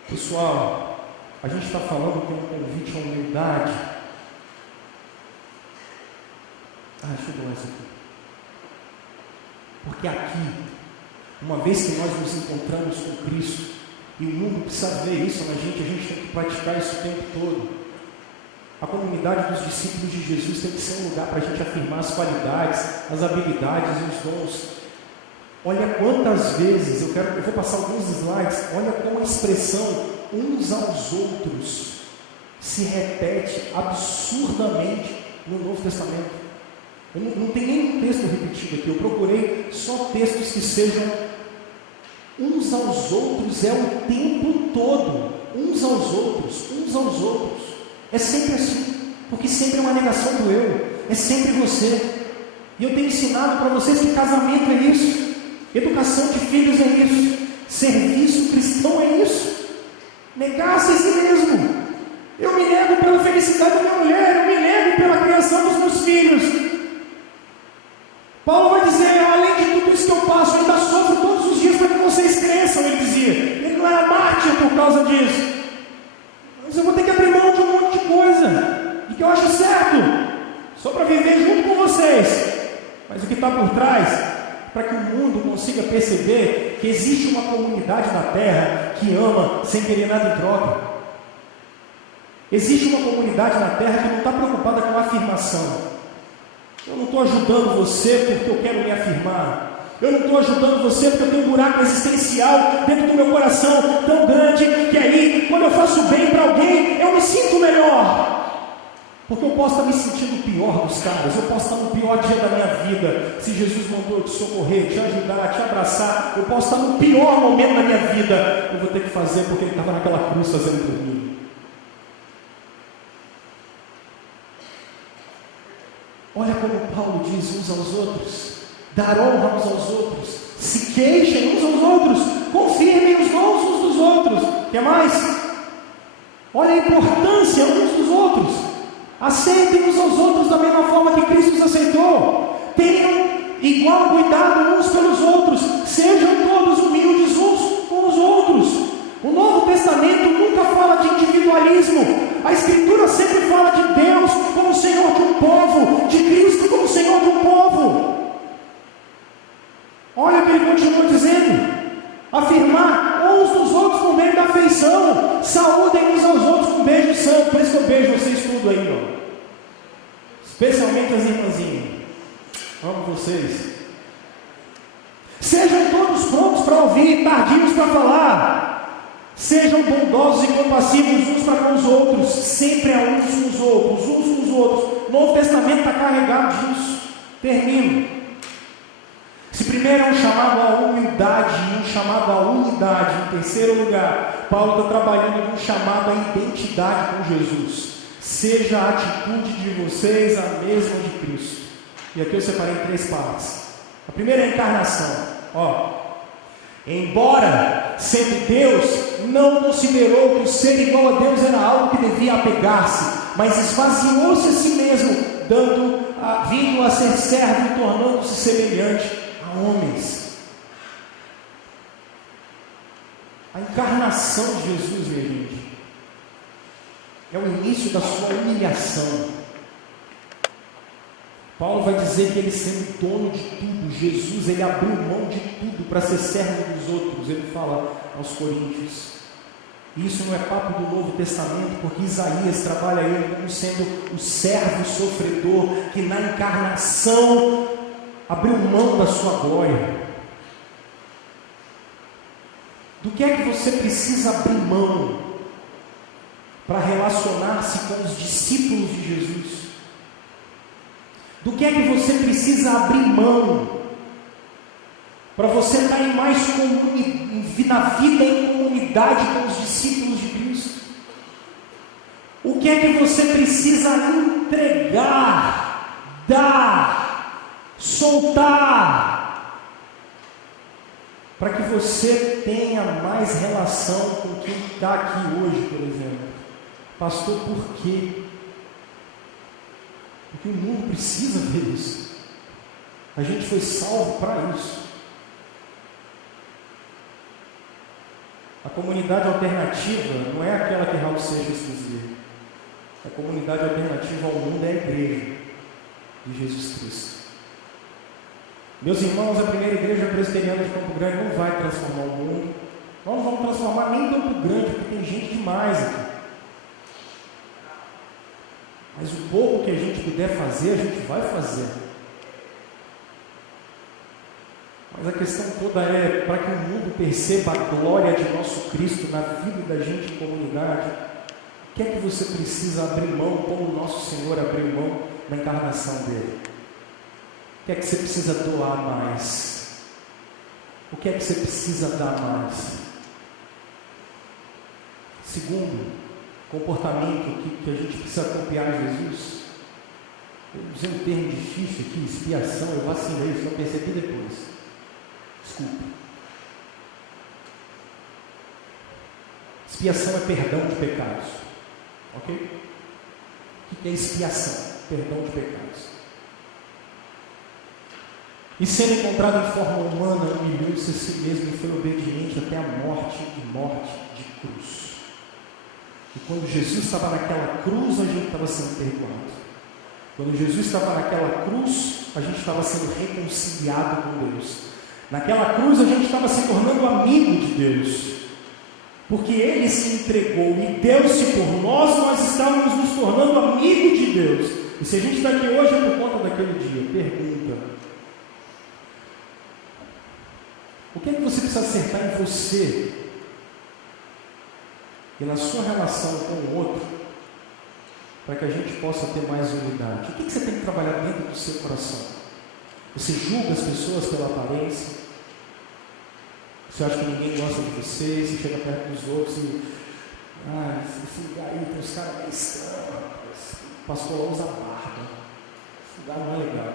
Pessoal, a gente está falando que é um convite à humildade. Deixa eu dar isso aqui. Porque aqui, uma vez que nós nos encontramos com Cristo, e o mundo precisa ver isso na gente, a gente tem que praticar isso o tempo todo. A comunidade dos discípulos de Jesus tem que ser um lugar para a gente afirmar as qualidades, as habilidades e os dons. Olha quantas vezes, eu vou passar alguns slides, olha como a expressão uns aos outros se repete absurdamente no Novo Testamento. Não tem nenhum texto repetido aqui, eu procurei só textos que sejam uns aos outros, é o tempo todo, uns aos outros, uns aos outros, é sempre assim, porque sempre é uma negação do eu, é sempre você, e eu tenho ensinado para vocês que casamento é isso, educação de filhos é isso, serviço cristão é isso, negar-se a si mesmo. Eu me nego pela felicidade da minha mulher, eu me nego pela criação dos meus filhos. Paulo vai dizer, além de tudo isso que eu passo, eu ainda sofro todos os dias para que vocês cresçam, ele dizia. Ele não era mártir por causa disso. Mas eu vou ter que abrir mão de um monte de coisa, de que eu acho certo, só para viver junto com vocês. Mas o que está por trás, para que o mundo consiga perceber que existe uma comunidade na terra que ama sem querer nada em troca. Existe uma comunidade na terra que não está preocupada com a afirmação. Eu não estou ajudando você porque eu quero me afirmar. Eu não estou ajudando você porque eu tenho um buraco existencial dentro do meu coração tão grande que aí, quando eu faço bem para alguém, eu me sinto melhor. Porque eu posso estar me sentindo pior dos caras, eu posso estar no pior dia da minha vida. Se Jesus mandou eu te socorrer, te ajudar, te abraçar, eu posso estar no pior momento da minha vida. Eu vou ter que fazer porque Ele estava naquela cruz fazendo por mim. Olha como Paulo diz uns aos outros, dar honra uns aos outros, se queixem uns aos outros, confirmem os dons uns dos outros. Quer mais? Olha a importância uns dos outros, aceitem uns aos outros da mesma forma que Cristo os aceitou, tenham igual cuidado uns pelos outros, sejam todos humildes uns com os outros. O Novo Testamento nunca fala de individualismo. A Escritura sempre fala de Deus como Senhor de um povo, de Cristo como Senhor de um povo. Olha o que ele continua dizendo: afirmar uns dos outros por meio da afeição, saúdem uns aos outros com um beijo santo. Por isso que eu beijo vocês tudo aí, ó. Especialmente as irmãzinhas. Amo vocês. Sejam todos prontos para ouvir, tardios para falar. Sejam bondosos e compassivos uns para com os outros, sempre a uns com os outros, uns com os outros. O Novo Testamento está carregado disso. Termino. Se primeiro é um chamado à humildade e um chamado à unidade, em terceiro lugar, Paulo está trabalhando num chamado à identidade com Jesus. Seja a atitude de vocês a mesma de Cristo. E aqui eu separei em 3 partes. A primeira é a encarnação. Embora sendo Deus, não considerou que o ser igual a Deus era algo que devia apegar-se, mas esvaziou-se a si mesmo, vindo a ser servo e tornando-se semelhante a homens. A encarnação de Jesus, minha gente, é o início da sua humilhação. Paulo vai dizer que ele, sendo dono de tudo, Jesus, ele abriu mão de tudo para ser servo dos outros. Ele fala aos Coríntios. E isso não é papo do Novo Testamento, porque Isaías trabalha ele como sendo o servo sofredor, que na encarnação abriu mão da sua glória. Do que é que você precisa abrir mão para relacionar-se com os discípulos de Jesus? Do que é que você precisa abrir mão para você estar em mais na vida em comunidade com os discípulos de Cristo? O que é que você precisa entregar, dar, soltar, para que você tenha mais relação com quem está aqui hoje, por exemplo? Pastor, por quê? Porque o mundo precisa ver isso. A gente foi salvo para isso. A comunidade alternativa não é aquela que Raul Seixas dizia. A comunidade alternativa ao mundo é a igreja de Jesus Cristo. Meus irmãos, a primeira igreja presbiteriana de Campo Grande não vai transformar o mundo. Nós não vamos transformar nem Campo Grande, porque tem gente demais aqui. Mas o pouco que a gente puder fazer, a gente vai fazer. Mas a questão toda é para que o mundo perceba a glória de nosso Cristo na vida da gente em comunidade. O que é que você precisa abrir mão, como o nosso Senhor abriu mão na encarnação dele? O que é que você precisa doar mais? O que é que você precisa dar mais? Segundo, comportamento que a gente precisa copiar Jesus. Eu usei um termo difícil aqui, expiação, eu vacilei, só percebi depois. Desculpa. Expiação é perdão de pecados. Ok? O que é expiação? Perdão de pecados. E sendo encontrado em forma humana, humilhou-se a si mesmo e foi obediente até a morte e morte de cruz. E quando Jesus estava naquela cruz, a gente estava sendo perdoado. Quando Jesus estava naquela cruz, a gente estava sendo reconciliado com Deus. Naquela cruz, a gente estava se tornando amigo de Deus. Porque Ele se entregou e deu-se por nós estávamos nos tornando amigos de Deus. E se a gente está aqui hoje é por conta daquele dia. Pergunta: o que é que você precisa acertar em você e na sua relação com o outro, para que a gente possa ter mais unidade? O que você tem que trabalhar dentro do seu coração? Você julga as pessoas pela aparência? Você acha que ninguém gosta de você? Você chega perto dos outros e... esse lugar aí tem uns caras meio estranhos. O pastor lá usa barba. Esse lugar não é legal.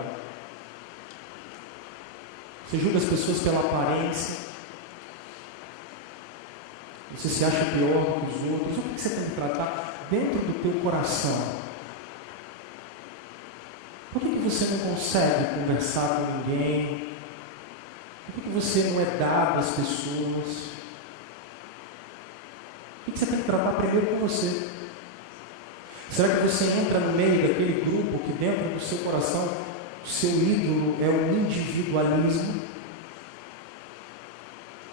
Você julga as pessoas pela aparência? Você se acha pior do que os outros? O que você tem que tratar dentro do teu coração? Por que você não consegue conversar com ninguém? Por que você não é dado às pessoas? O que você tem que tratar primeiro com você? Será que você entra no meio daquele grupo que dentro do seu coração o seu ídolo é o individualismo?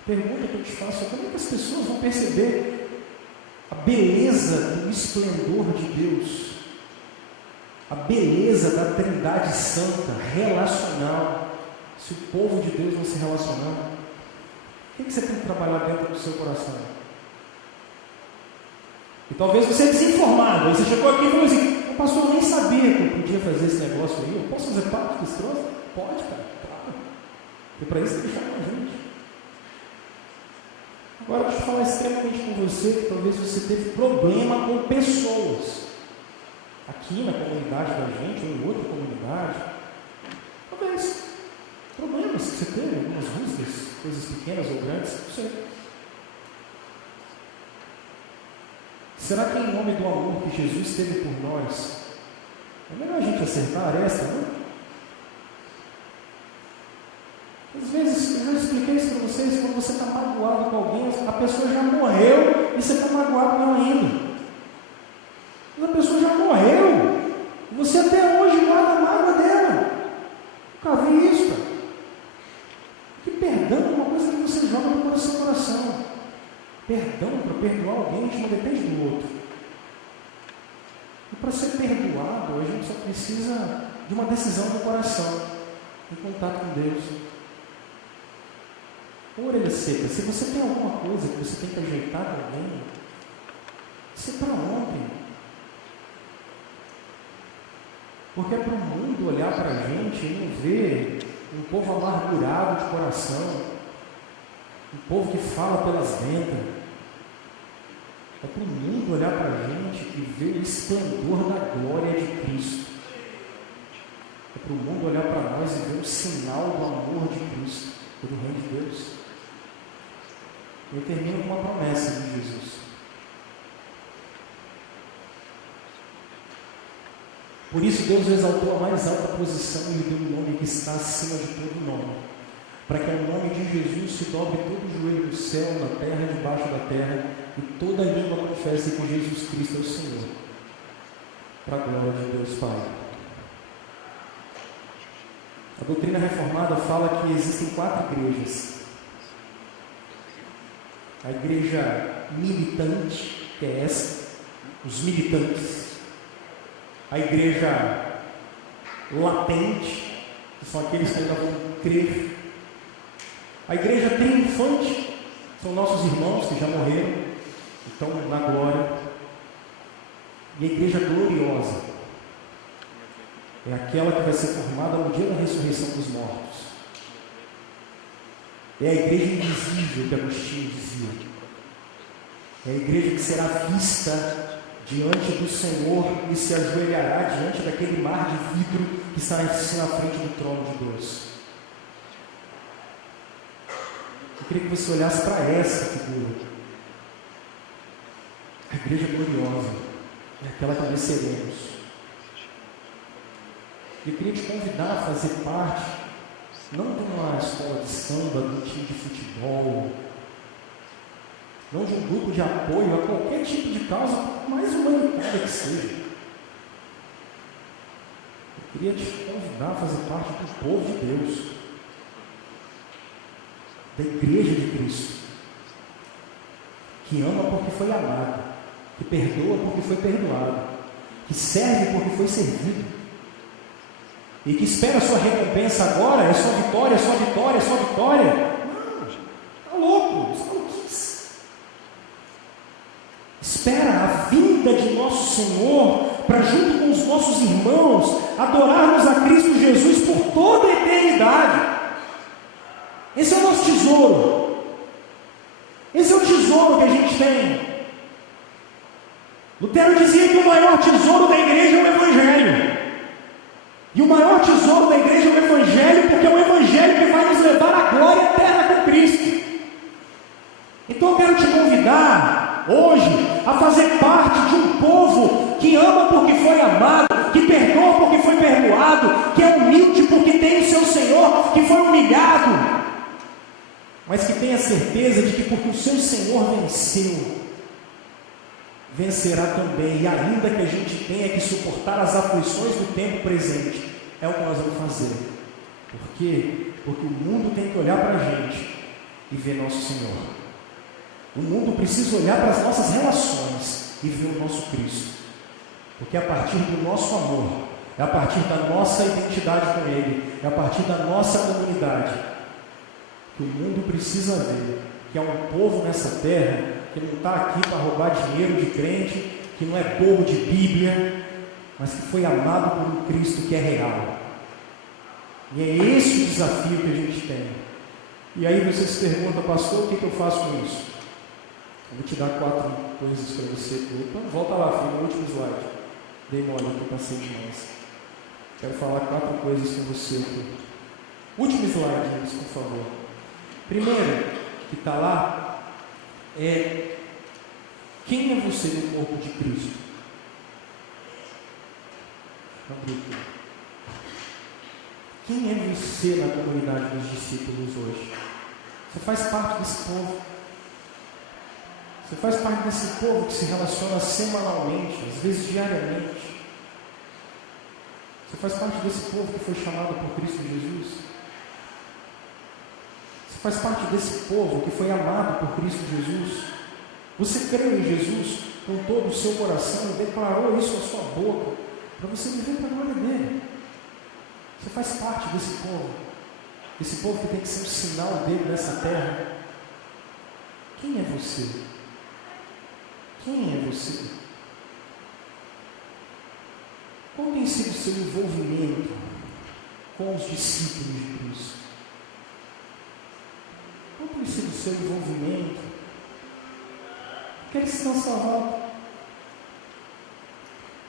Pergunta que eu te faço: como é que as pessoas vão perceber a beleza do esplendor de Deus? A beleza da Trindade Santa, relacional, se o povo de Deus não se relacionar? O que você tem que trabalhar dentro do seu coração? E talvez você é desinformado. Você chegou aqui e falou assim: o pastor, eu nem sabia que eu podia fazer esse negócio aí. Eu posso fazer parte desse troço? Pode, cara, claro. E para isso tem que chamar a gente. Agora deixa eu falar extremamente com você, que talvez você teve problema com pessoas. Aqui na comunidade da gente, ou em outra comunidade. Talvez problemas que você teve, algumas rusgas, coisas pequenas ou grandes, não sei. Será que em nome do amor que Jesus teve por nós, é melhor a gente acertar essa, não? Às vezes Eu já expliquei isso para vocês, quando você está magoado com alguém, a pessoa já morreu e você está magoado com ela ainda. Mas a pessoa já morreu, e você até hoje guarda a mágoa dela. Nunca vi isso, cara. Porque perdão é uma coisa que você joga no seu coração. Perdão, para perdoar alguém, a gente não depende do outro. E para ser perdoado, a gente só precisa de uma decisão do coração, em contato com Deus. Orelha seca, se você tem alguma coisa que você tem que ajeitar com alguém, isso é para ontem. Porque é para o mundo olhar para a gente e não ver um povo amargurado de coração, um povo que fala pelas ventas. É para o mundo olhar para a gente e ver o esplendor da glória de Cristo. É para o mundo olhar para nós e ver o sinal do amor de Cristo e do reino de Deus. Eu termino com uma promessa de Jesus. Por isso Deus o exaltou à mais alta posição e lhe deu um nome que está acima de todo nome, para que ao nome de Jesus se dobre todo o joelho do céu, na terra e debaixo da terra, e toda língua confesse que Jesus Cristo é o Senhor, para a glória de Deus Pai. A doutrina reformada fala que existem 4 igrejas. A igreja militante, que é essa, os militantes. A igreja latente, que são aqueles que ainda vão crer. A igreja triunfante, são nossos irmãos que já morreram, estão na glória. E a igreja gloriosa é aquela que vai ser formada no dia da ressurreição dos mortos. É a igreja invisível que Agostinho dizia. É a igreja que será vista diante do Senhor e se ajoelhará diante daquele mar de vidro que está na frente do trono de Deus. Eu queria que você olhasse para essa figura. A igreja gloriosa é aquela que nós seremos. Eu queria te convidar a fazer parte, não de uma escola de samba, de um time de futebol, não de um grupo de apoio a qualquer tipo de causa, por mais humanitária que seja. Eu queria te convidar a fazer parte do povo de Deus, da igreja de Cristo, que ama porque foi amado, que perdoa porque foi perdoado, que serve porque foi servido, e que espera a sua recompensa agora, é sua vitória, é sua vitória, é sua vitória. Não, está louco, está louquice. Espera a vinda de nosso Senhor, para junto com os nossos irmãos, adorarmos a Cristo Jesus por toda a eternidade. Esse é o nosso tesouro. Esse é o tesouro que a gente tem. Lutero dizia que o maior tesouro da igreja é o Evangelho. E o maior tesouro da igreja é o Evangelho, porque é o Evangelho que vai nos levar à glória eterna com Cristo. Então eu quero te convidar hoje a fazer parte de um povo que ama porque foi amado, que perdoa porque foi perdoado, que é humilde porque tem o seu Senhor, que foi humilhado, mas que tem a certeza de que porque o seu Senhor venceu, vencerá também, e ainda que a gente tenha que suportar as aflições do tempo presente, é o que nós vamos fazer. Por quê? Porque o mundo tem que olhar para a gente e ver nosso Senhor. O mundo precisa olhar para as nossas relações e ver o nosso Cristo. Porque é a partir do nosso amor, é a partir da nossa identidade com Ele, é a partir da nossa comunidade, que o mundo precisa ver que há um povo nessa terra que não está aqui para roubar dinheiro de crente, que não é bobo de Bíblia, mas que foi amado por um Cristo que é real. E é esse o desafio que a gente tem. E aí você se pergunta, pastor, o que eu faço com isso? Eu vou te dar 4 coisas para você. Então, volta lá, filho, no último slide. Dei mole que eu passei demais. Quero falar 4 coisas com você aqui. Último slide, por favor. Primeiro, que está lá, é quem é você no corpo de Cristo? Quem é você na comunidade dos discípulos hoje? Você faz parte desse povo. Você faz parte desse povo que se relaciona semanalmente, às vezes diariamente. Você faz parte desse povo que foi chamado por Cristo Jesus. Você faz parte desse povo que foi amado por Cristo Jesus. Você creu em Jesus com todo o seu coração, declarou isso com a sua boca, para você viver para a glória dele. Você faz parte desse povo que tem que ser um sinal dele nessa terra. Quem é você? Quem é você? Qual tem sido o seu envolvimento com os discípulos de Cristo? Qual tem sido o seu envolvimento? Aqueles que estão à sua volta.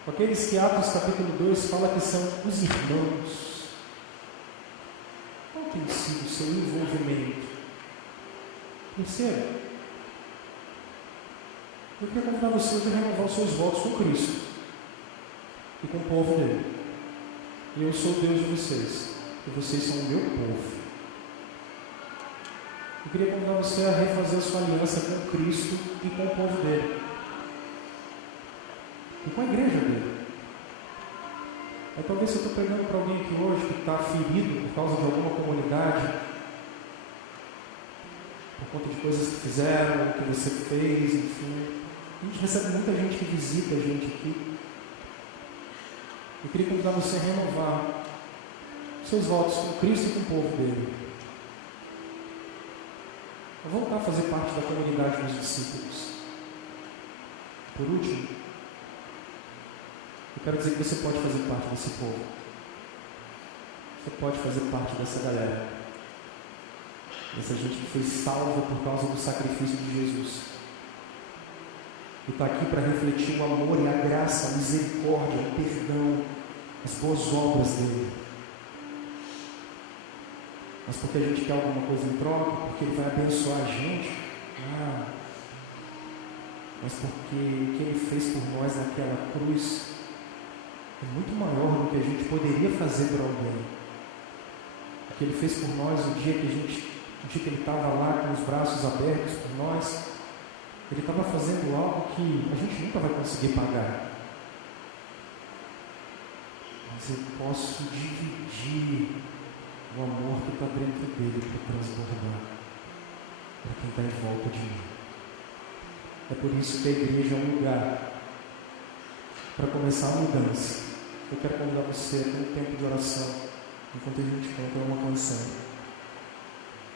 Aqueles que Atos capítulo 2 fala que são os irmãos. Qual tem sido o seu envolvimento? Terceiro, eu queria convidar você a renovar os seus votos com Cristo e com o povo dele. E eu sou o Deus de vocês, e vocês são o meu povo. Eu queria convidar você a refazer a sua aliança com Cristo e com o povo dele. E com a igreja dele. Aí talvez eu estou pregando para alguém aqui hoje que está ferido por causa de alguma comunidade, por conta de coisas que fizeram, que você fez, enfim. A gente recebe muita gente que visita a gente aqui. Eu queria convidar você a renovar seus votos com Cristo e com o povo dele. A voltar a fazer parte da comunidade dos discípulos. Por último, eu quero dizer que você pode fazer parte desse povo. Você pode fazer parte dessa galera. Dessa gente que foi salva por causa do sacrifício de Jesus. E está aqui para refletir o amor e a graça, a misericórdia, o perdão, as boas obras dele. Mas porque a gente quer alguma coisa em troca, porque ele vai abençoar a gente, mas porque o que ele fez por nós naquela cruz é muito maior do que a gente poderia fazer por alguém. O que ele fez por nós o dia que ele estava lá com os braços abertos por nós, ele estava fazendo algo que a gente nunca vai conseguir pagar. Mas eu posso dividir o amor que está dentro dele para transbordar para quem está em volta de mim. É por isso que a igreja é um lugar para começar a mudança. Eu quero convidar você a ter um tempo de oração enquanto a gente canta uma canção.